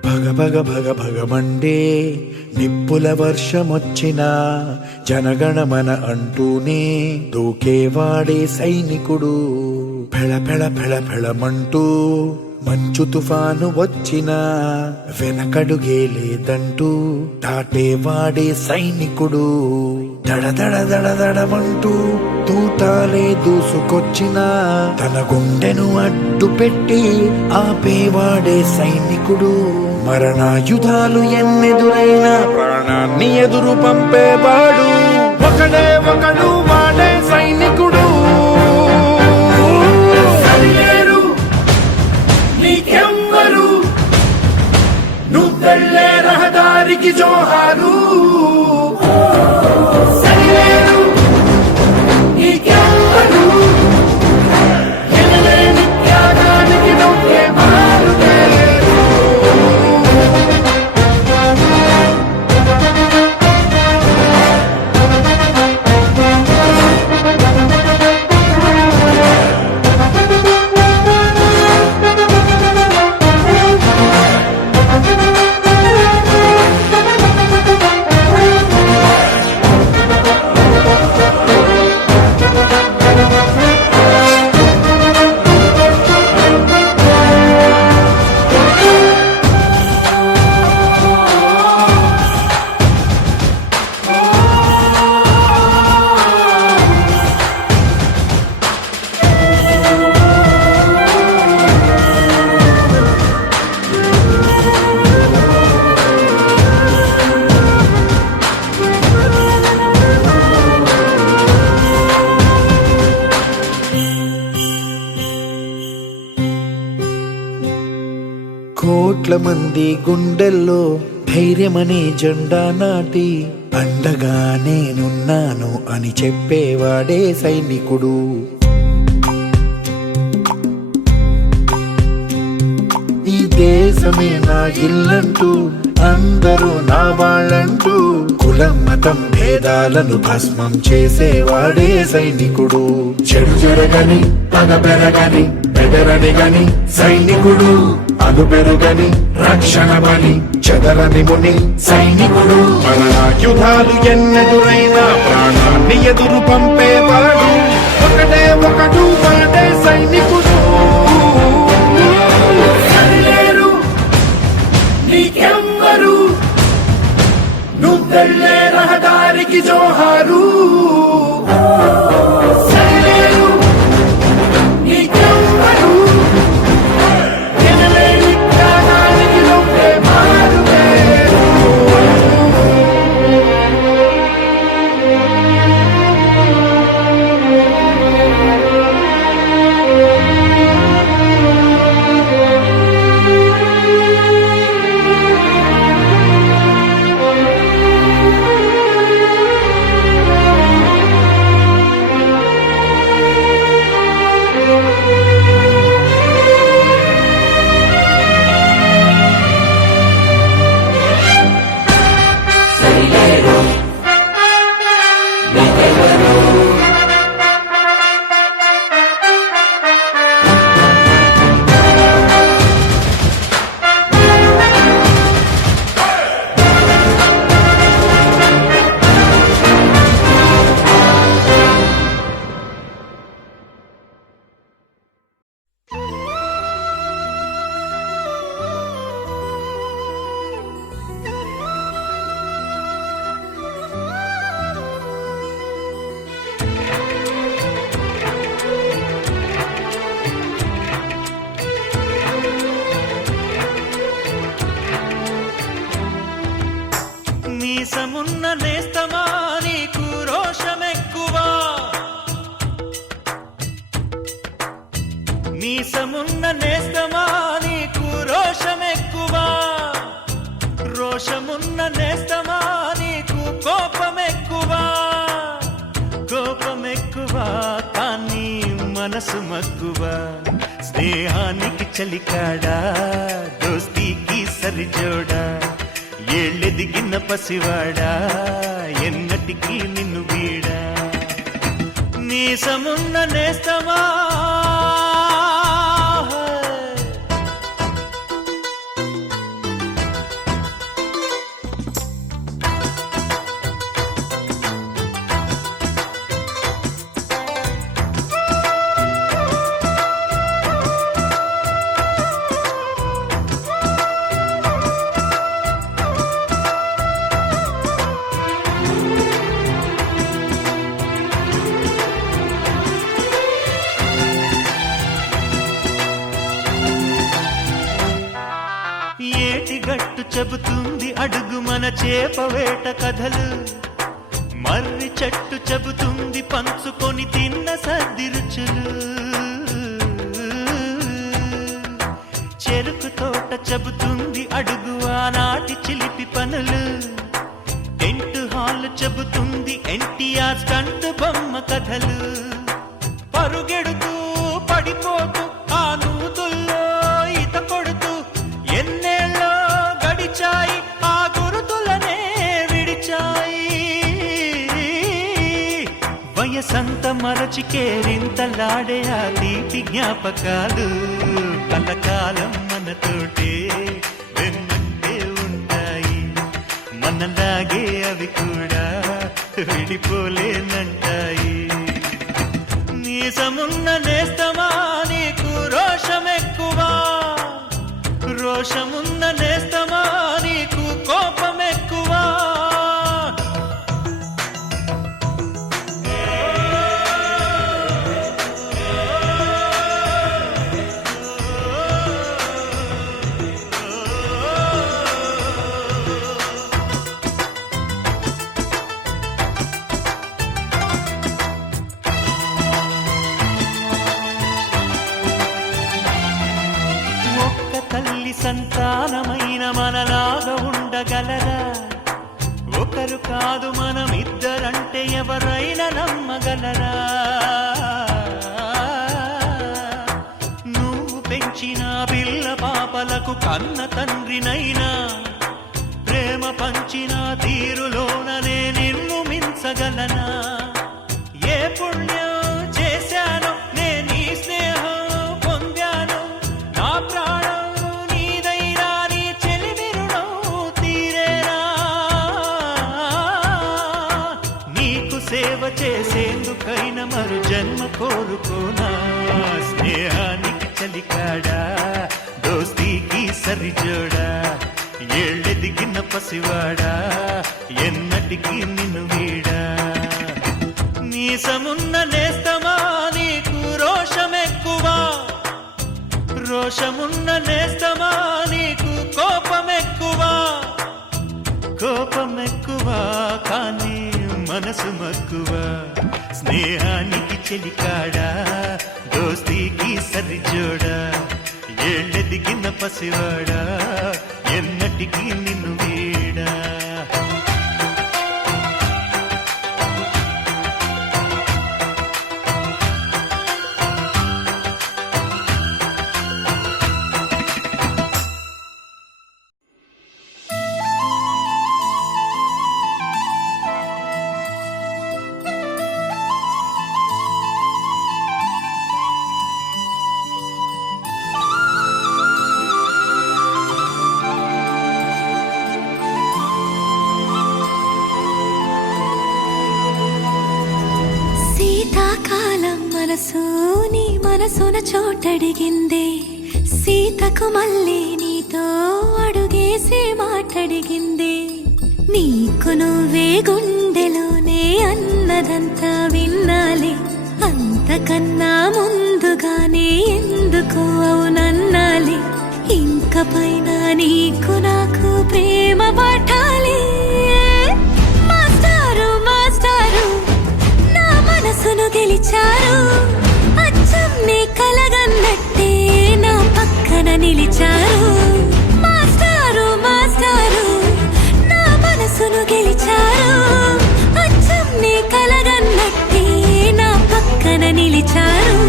భగ భగ భగ భగమండే నిప్పుల వర్షమొచ్చినా జనగణమన అంటూనే దూకేవాడే సైనికుడు ఫెళ ఫెళ ఫెళ ఫెళమంటూ మంచు తుఫాను వచ్చినా వెనకడుగే లేదంటూ దాటేవాడే సైనికుడు దడ దడ దడ దడమంటూ తూటాలే దూసుకొచ్చినా తన గుండెను అడ్డు పెట్టి ఆపేవాడే సైనికుడు మరణాయుధాలు ఎన్నెదురైనా ప్రాణాన్ని ఎదురు పంపేవాడు ఒకడే ఒకడు వాడే సైనికుడు సరిలేరు నీకెవ్వరు నువ్వెళ్ళే రహదారికి జోహారు సరిలేరు నీకెవ్వరు ఎనలేని త్యాగానికి నువ్వే మారుతేరు కోట్ల మంది గుండెల్లో ధైర్యమనే జెండా నాటి అండగా నేనున్నాను అని చెప్పేవాడే సైనికుడు. ఈ దేశమే నా ఇల్లంటూ అందరూ నా వాళ్ళంటూ కులం మతం భేదాలను భస్మం చేసేవాడే సైనికుడు. చెడు జరగని పగ పెరగని బెదరని గని సైనికుడు. అను పెరుగని రక్షణ బలి చెదరని ముని సైనికుడు. మరణాయుధాలు ఎన్నెదురైనా ప్రాణాన్ని ఎదురు పంపేవాడు ఒకటే ఒకడు వాడే సైనికుడు. నీకెవ్వరు నువ్వెళ్ళే రహదారికి జోహారు. సరిలేరు నీకెవ్వరు ఎనలేని ప్రాణానికి నువ్వే మారువేరు. మీసమున్న నేస్తమా నీకు రోషమెక్కువా. మీసమున్న నేస్తమా నీకు రోషమెక్కువా. రోషమున్న నేస్తమా నీకు కోపమెక్కువా. కోపమెక్కువా కానీ మనసు మక్కువా. స్నేహానికి చలికాడా దోస్తీకి సరిజోడా. ఏళ్ళెదిగిన పసివాడా ఎన్నటికీ నిన్ను వీడా. మీసమున్న నేస్తమా ఏటిగట్టు చెబుతుంది అడుగు మన చేపవేట కథలు. మర్రి చెట్టు చెబుతుంది పంచుకొని తిన్న సద్ది రుచులు. చెరుకు తోట చెబుతుంది అడుగు ఆనాటి చిలిపి పనులు. టెంట్ హాల్ చెబుతుంది ఎన్టీఆర్ స్టంట్ బొమ్మ కథలు. పరుగెడుతూ పడిపోతూ ఆ నూతుల్లో ఈత కొడుతూ ఎన్నేళ్ళో గడిచాయి ఆ గురుతులనే విడిచాయి. వయసంత మరచి కేరింతలాడే ఆ తీపి జ్ఞాపకాలు కలకాలం మనతోటే వెన్నంటే ఉంటాయి. మనలాగే అవి కూడా విడిపోలేనంటాయి. మీసమున్న నేస్తమా నీకు రోషమెక్కువా. రోషమున్న నేస్తమా నీకు కోపమెక్కువా. సంతానమైన మనలాగా ఉండగలరా? ఒకరు కాదు మనమిద్దరంటే ఎవరైనా నమ్మగలరా? నువ్వు పెంచిన పిల్ల పాపలకు కన్న తండ్రినైనా ప్రేమ పంచిన తీరులోననే నిన్ను మించగలనా? ఏ పుణ్యం చేశాను నేను నీ స్నేహం పొందాను, నా ప్రాణం నీదైనా నీ చెలిమి రుణం తీరేనా? నీకు సేవ చేసేందుకైనా మరు జన్మ కోరుకోనా? స్నేహానికి చలికాడా, దోస్తీకి సరిజోడా, ఏళ్ళెదిగిన పసివాడా, ఎన్నటికీ నిన్ను వీడా? నీసమున్న నేస్తమా నీకు రోషమెక్కువా, రోషమున్న నేస్తమా నీకు కోపమెక్కువా, కోపమెక్కువా కానీ మనసు మక్కువా? స్నేహానికి చెలికాడా, దోస్తీకి సరిజోడా, ఏళ్ళెదిగిన పసివాడా, ఎన్నటికీ నిన్ను వీడా? శీతాకాలం మనసు నీ మనసున చోటడిగిందే, సీతకు మళ్ళీ నీతో అడుగేసి మాటడిగిందే. నీకు నువ్వే గుండెలోనే అన్నదంతా విన్నాలే, అంతకన్నా ముందుగానే ఎందుకు అవునన్నాలే. ఇంక పైన నీకు నాకు ప్రేమ పట్టాలి. మాస్టారు మాస్టారు నా మనసును గెలిచారు, అచ్చం నీ కలగన్నట్టే నా పక్కన నిలిచారు. మాస్టారు మాస్టారు నా మనసును గెలిచారు, అచ్చం నీ కలగన్నట్టే నా పక్కన నిలిచారు.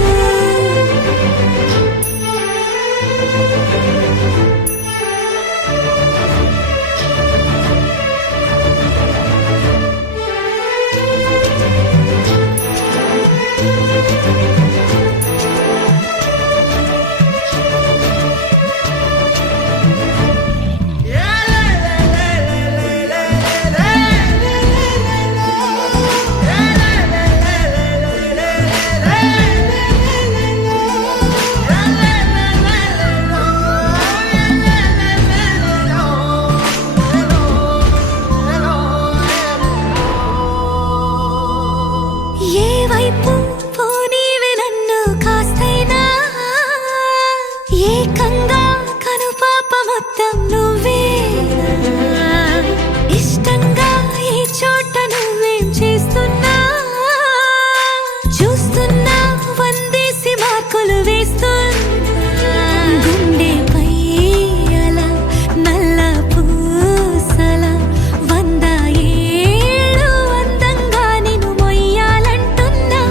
ఏ వైపు పోనీవి నన్ను కాస్తైనా, ఏకంగా కనుపాప మొత్తం నువ్వే. ఇష్టంగా ఏ చోట నువ్వేం చేస్తున్నా, చూస్తున్నా వందేసి మార్కులు వేస్తున్నా. గుండెపై అలా నల్ల పూసల 100 ఏళ్ళు అందంగా నిన్ను మొయ్యాలంటున్నా.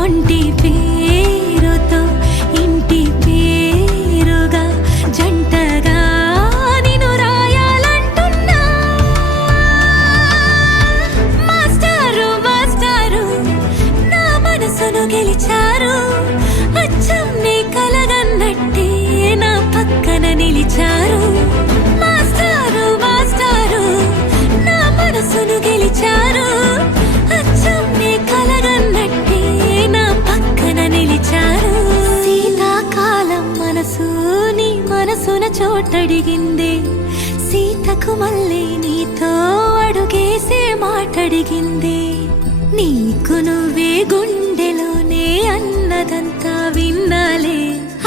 ఒంటి పేరుతో ఇంటి పేరుగా జంటగా నిన్ను రాయాలంటున్నా. మాస్టారు మాస్టారు నా మనసును గెలిచారు, అచ్చం నీ కలగన్నట్టే నా పక్కన నిలిచారు. మాస్టారు మాస్టారు నా మనసును గెలిచారు, అచ్చం నీ కలగన్నట్టే నా పక్కన నిలిచారు. శీతాకాలం మనసు నీ మనసున చోటడిగిందే, సీతకు మళ్ళీ నీతో అడుగేసే మాటడిగిందే. నీకు నువ్వే గుండెలోనే అన్నదంతా విన్నాలే,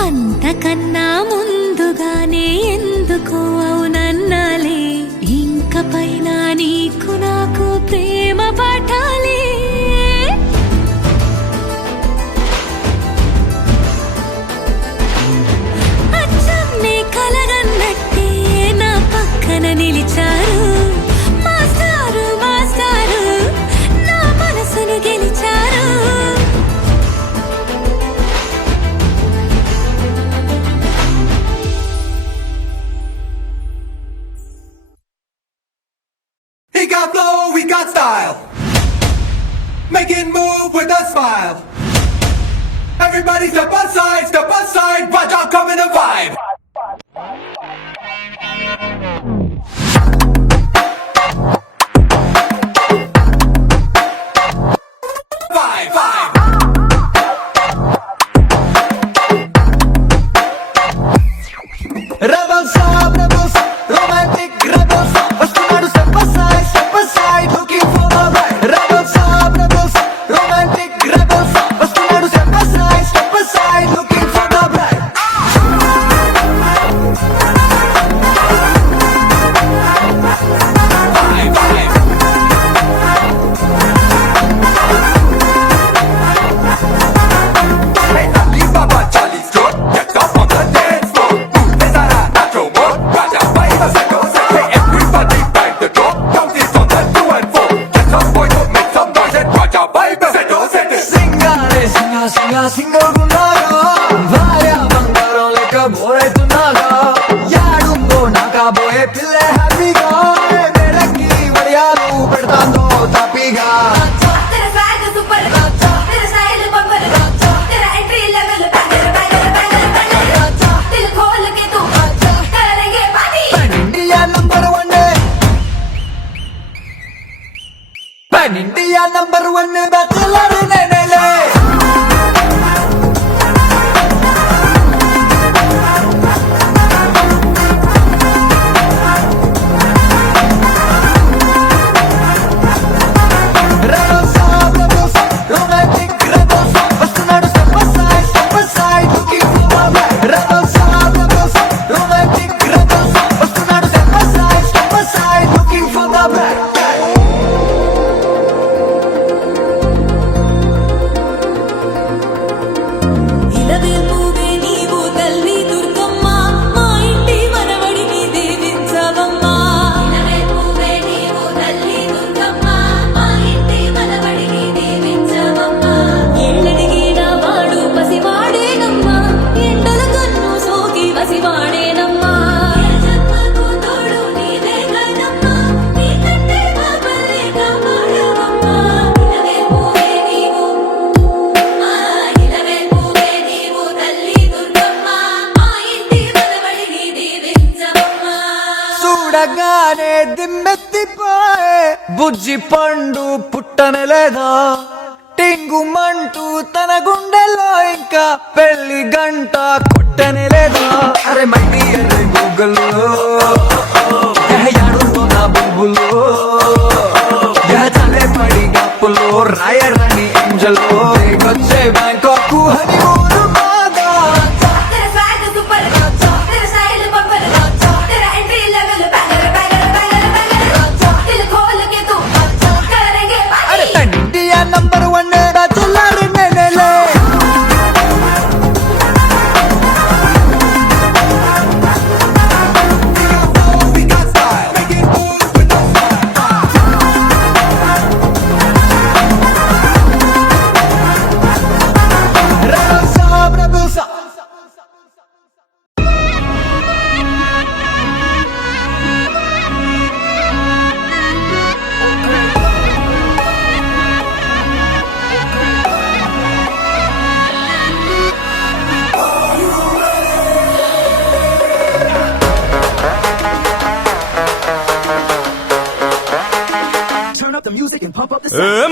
అంతకన్నా ముందుగానే ఎందుకు అవునన్నాలే. ఇంక పైన నీకు నాకు ప్రేమ పట్టాలి. అచ్చం నీ కలగన్న smile. Everybody step aside, watch out, come in the vibe. Vibe. Rebels up, romantic rebels up. వస్తున్నాడు step aside, looking for the right. Rebels up, romantic rebels up. వస్తున్నాడు step aside, looking for the right. Hey, Alibaba, Charlie's good. Get up on the dance floor. Desara, Nacho, Mode, Raja, Baiba, Seko, Hey, everybody back the door. Count it on the 2 and 4. Get some boys up, make some noise and Raja, Baiba, Seko, Singharoy సింగోగున్నాగా భార్య బంగారం లెక్క బోరైతున్నాగా యాడుందో నా కాబోయే పిల్లే హ్యాపీగా మెడకి వడియాలు పెడతాందో తప్పిగా तेरा swag super, तेरा style बम्पर, तेरा entry level banger, दिल खोल के तू करेंगे party. India number 1 India number 1 bachelor నేనేలే Rebels up, romantic rebels up. వస్తున్నాడు step aside, looking for the right. Rebels up, romantic rebels up. వస్తున్నాడు step aside, looking for the right. ఇలవేల్పువే నీవు తల్లి దుర్గమ్మ మా ఇంటి మనవడిని దీవించవమ్మా ఇలవేల్పువే నీవు తల్లి దుర్గమ్మ మా ఇంటి మనవడిని దీవించవమ్మా ఎల్లడిగిన వాడు పసివాడేనమ్మా ఎండల కన్ను సోకి వసివాడేనమ్మా జన్మకు తోడు నీవే కదమ్మా నీ కంటే బాబలే కాపాడవమ్మా ఇలవేల్పువే నీవు ఇలవేల్పువే నీవు తల్లి దుర్గమ్మ మా ఇంటి మనవడిని దీవించవమ్మా చూడగానే దిమ్మెత్తిపోయే బుజ్జి పండు పుట్టన లేదా టింగుమంటూ తన గుండెల్లో ఇంకా పెళ్లి గంట కొట్టనే లేదా అరే మైడి అరే గూగుల్లో యాడుందో నా బుల్బుల్లో చలే పడి గప్పులో రాయరాని ఎంజలో వచ్చే బ్యాంకాక్ హనీమూన్ బాగా तेरा swag super, तेरा style बम्पर, तेरा entry level banger, दिल खोल के तू करेंगे अरे पार्टी. इंडिया नंबर 1 बैचलर నేనేలే We got style, making moves with no Rebels up.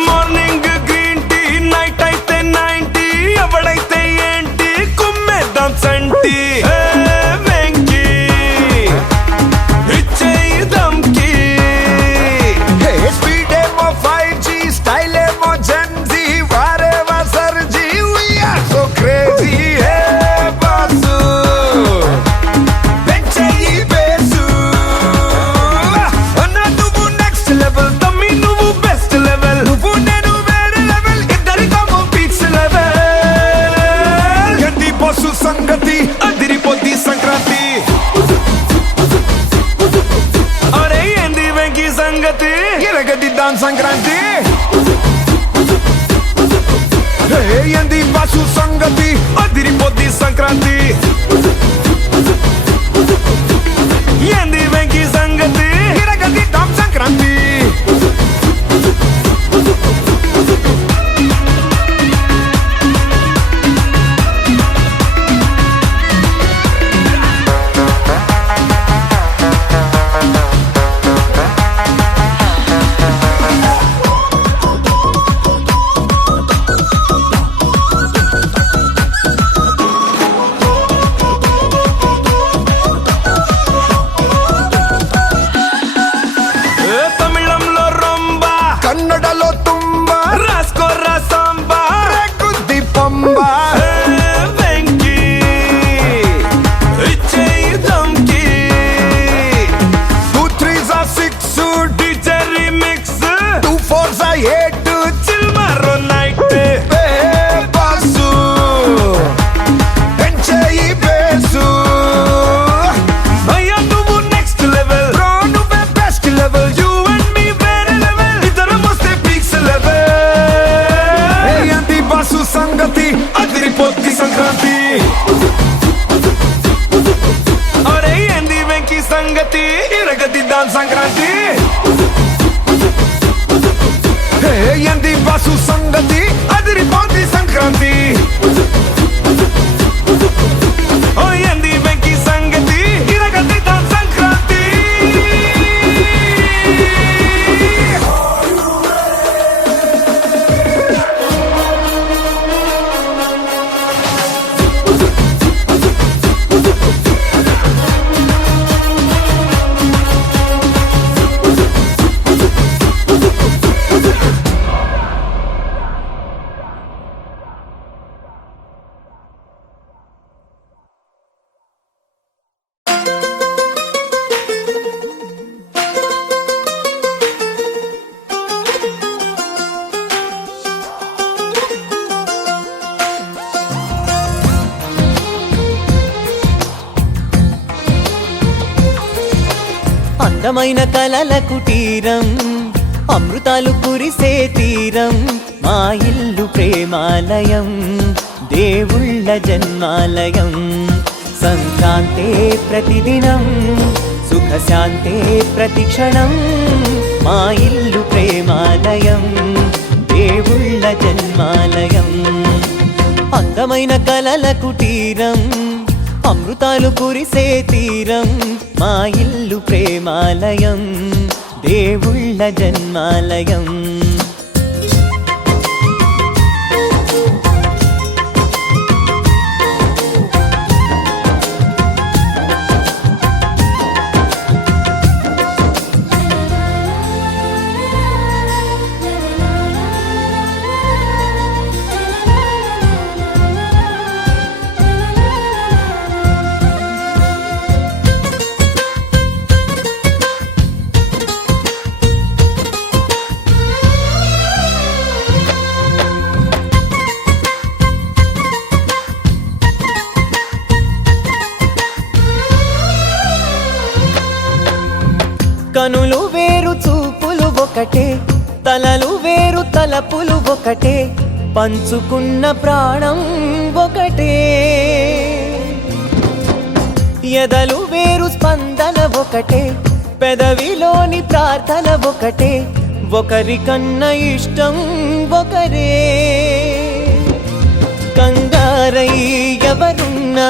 Morning green tea night అయితే 90 ఎవడైతే ఏంటి కుమ్మేద్దాం సంటి వెంకి ఇచ్చేయి దమ్కి స్పీడ్ ఏమో 5G స్టైల్ ఏమో జెన్జీ వారేవా సర్జీ we are so crazy hey boss పెంచేయి బేసు అన్న నువ్వు నెక్స్ట్ లెవెల్ తమ్మి నువ్వు బెస్ట్ లెవెల్ నువ్వు నేను వేరే లెవెల్ ఇద్దరికమో పీక్స్ లెవెల్ ఎంది బస్సు సంగతి అదిరిపోద్ది సంక్రాంతి అరే ఏంది వెంకీ సంగతి ఇరగదిద్దాం సంక్రాంతి ఏంది బస్సు సంగతి అదిరిపోద్ది సంక్రాంతి ఏంది వెంకీ సంగతి ఇరగదిద్దాం సంక్రాంతి అందమైన కలల కుటీరం అమృతాలు కురిసే తీరం మా ఇల్లు ప్రేమాలయం దేవుళ్ళ జన్మాలయం సంక్రాంతే ప్రతిదినం సుఖశాంతే ప్రతిక్షణం మా ఇల్లు ప్రేమాలయం దేవుళ్ళ జన్మాలయం అందమైన కలల కుటీరం అమృతాలు కురిసే తీరం మా ఇల్లు ప్రేమాలయం దేవుళ్ళ జన్మాలయం కనులు వేరు చూపులు ఒకటే తలలు వేరు తలపులు ఒకటే పంచుకున్న ప్రాణం ఒకటే ఎదలు వేరు స్పందన ఒకటే పెదవిలోని ప్రార్థన ఒకటే ఒకరికన్నా ఇష్టం ఒకరే కంగారై ఎవరున్నా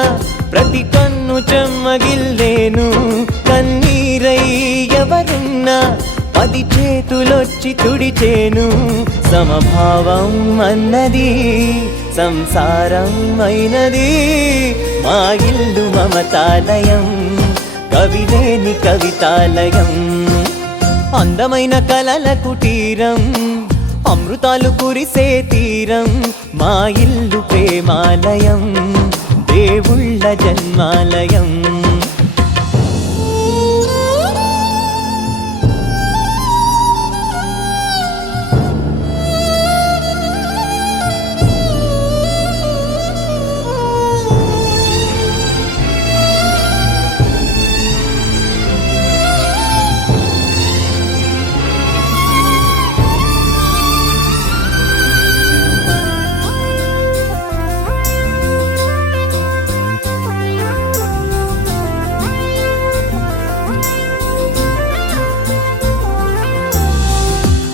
ప్రతి కన్ను చెమ్మగిల్లేను కన్నీరై ఎవరున్నా 10 చేతులొచ్చి తుడిచేను సమభావం అన్నది సంసారం అయినది మా ఇల్లు మమతాలయం కవిలేని కవితాలయం అందమైన కలల కుటీరం అమృతాలు కురిసే తీరం మా ఇల్లు ప్రేమాలయం దేవుళ్ళ జన్మాలయం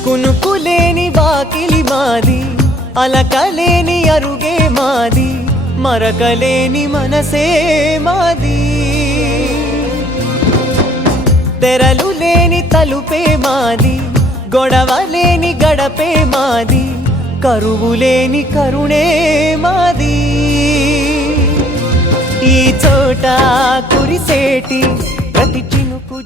కునుకులేని వాకిలి మాది అలకలేని అరుగే మాది మరకలేని మనసే మాది తెరలు లేని తలుపే మాది గొడవ లేని గడపే మాది కరువు లేని కరుణే మాది ఈ చోట కురిసేటి ప్రతి చినుకు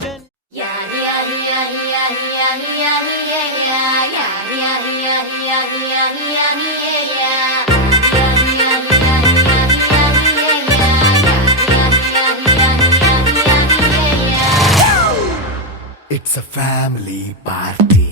It's a family party.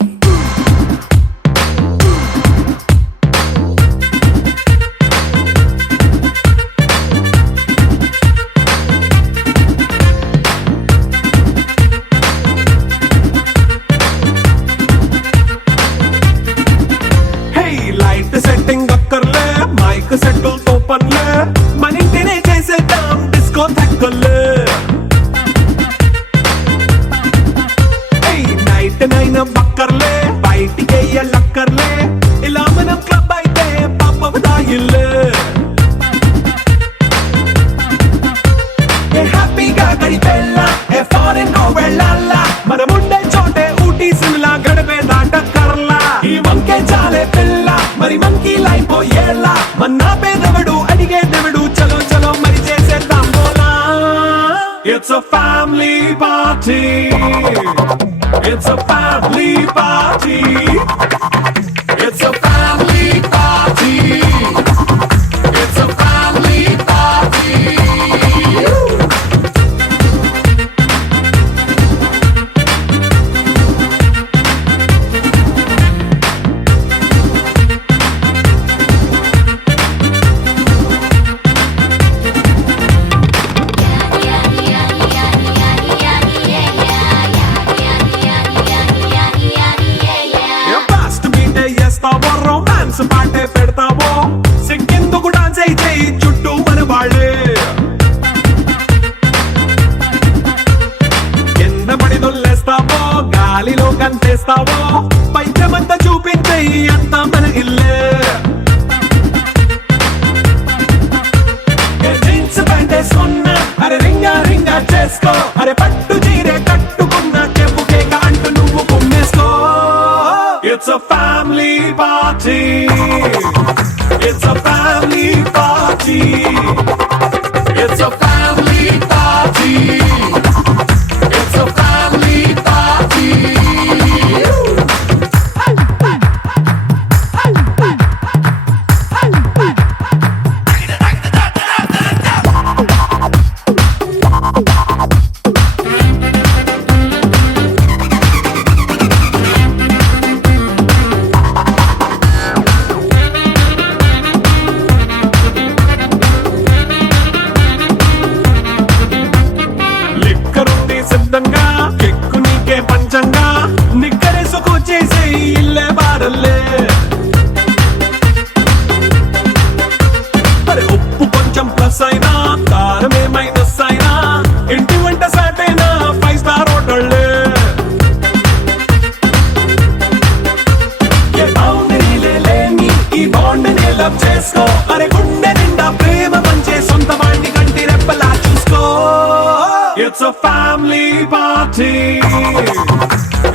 Hey, light setting akkarle, mic settle to panle, manintine chesedam disco thakkale. నైన బక్కర్లే బయటికి లక్కర్లే ఇలా మనం క్లబ్ అయితే పాపదాయిల్లే హ్యాపీగా గడిపెల్లా ఫారెన్ నో వెళ్ళాలా మనముండే చోటే ఊటీ సిమ్లా గడిపే దాటక్కర్లా ఈ వంకే చాలే పిల్ల మరి మంకీ లైఫ్ ఏళ్ళ మన్నా పేదవడు అడిగే దేవుడు చలో చలో మరి చేసేద్దాం బోలా it's a family party. It's a family party. It's a family party. It's a family party. కంటేస్తావో పైచమంతా చూపించేయి అంతా మన ఇల్లే జీన్స్ ప్యాంట్ వేసుకున్నా అరే రింగా రింగా చేసుకో అరే పట్టు చీరే కట్టుకున్న చెప్పు కేక అంటూ నువ్వు కుమ్మేసుకో It's a family party It's a family party It's a family party It's a family party లిక్కరుంది సిద్ధంగా కెక్కు నీకే పంచంగా నిక్కరేసుకు చేసే ఇల్లే బారల్లే అరే ఉప్పు కొంచెం ప్లస్ అయినా కారమే మైనస్ అయినా ఇంటి వంట సాటైనా 5 స్టార్ హోటళ్ళే ఏ బౌండరీలే లేని ఈ బాండ్ని లవ్ చేసుకో అరే గుండె నిండా ప్రేమ పంచే సొంత వాణ్ణి కంటి రెప్పలా చూసుకో It's a family party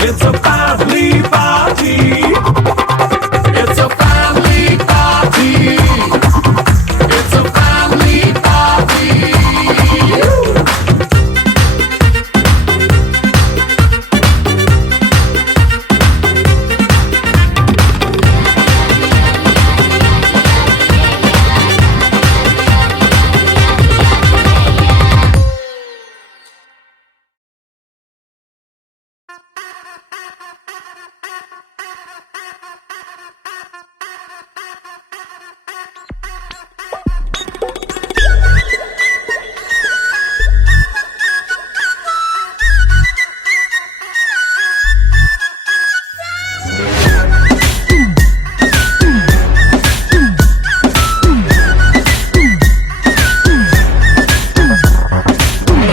It's a family party It's a family party It's a family party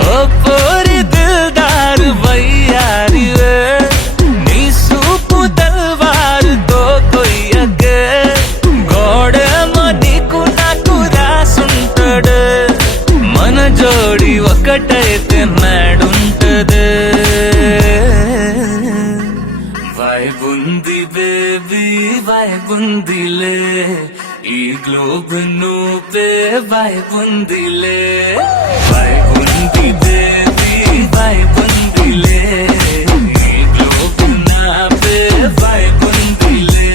ఓ పోరి దిల్దార్ వయ్యారి వే నీ సూపు తల్వారుతో కొయ్యకే గోడేమో నీకు నాకు రాసుంటాడు మన జోడి ఒకటైతే మేడుంటది వైబుంది బేబీ వైబుందిలే ఈ గ్లోబ్ నువ్వే వైబుందిలే వైబుంది బేబీ వైబుందిలే ఈ గ్లోబ్ నావే వైబుందిలే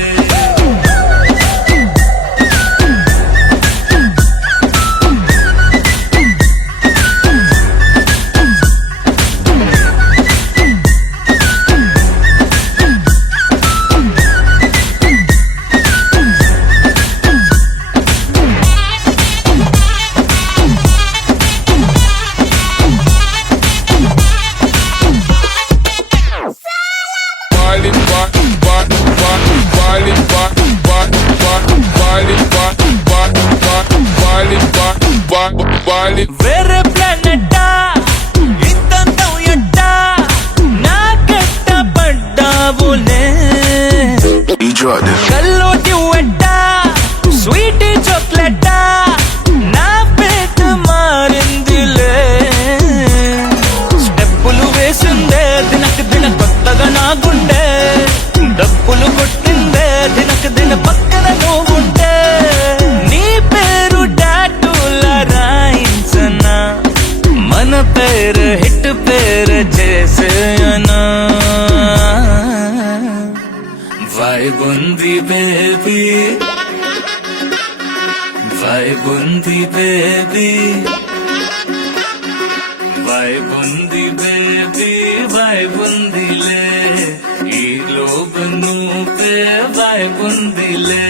వేరే ప్లానెట్టా ఇంతంతం ఎట్టా నాకెట్ట పడ్డావులే కల్లోటి వెట్టా స్వీట్ చాక్లెట్టా నా పేట మారిందిలే స్టెప్పులు వేసిందే దినకు దిన కొత్తగా నా గుండె డప్పులు కొట్టిందే దినకు దిన పక్కన నువ్వుంటే నీ పేరు టాటూల రాయించనా మన పేరు హిట్ పేరు చేసేయనా వైబుంది బేబీ వైబుంది బేబీ వైబుంది బేబీ వైబుందిలే ఈ గ్లోబ్ నువ్వే వైబుందిలే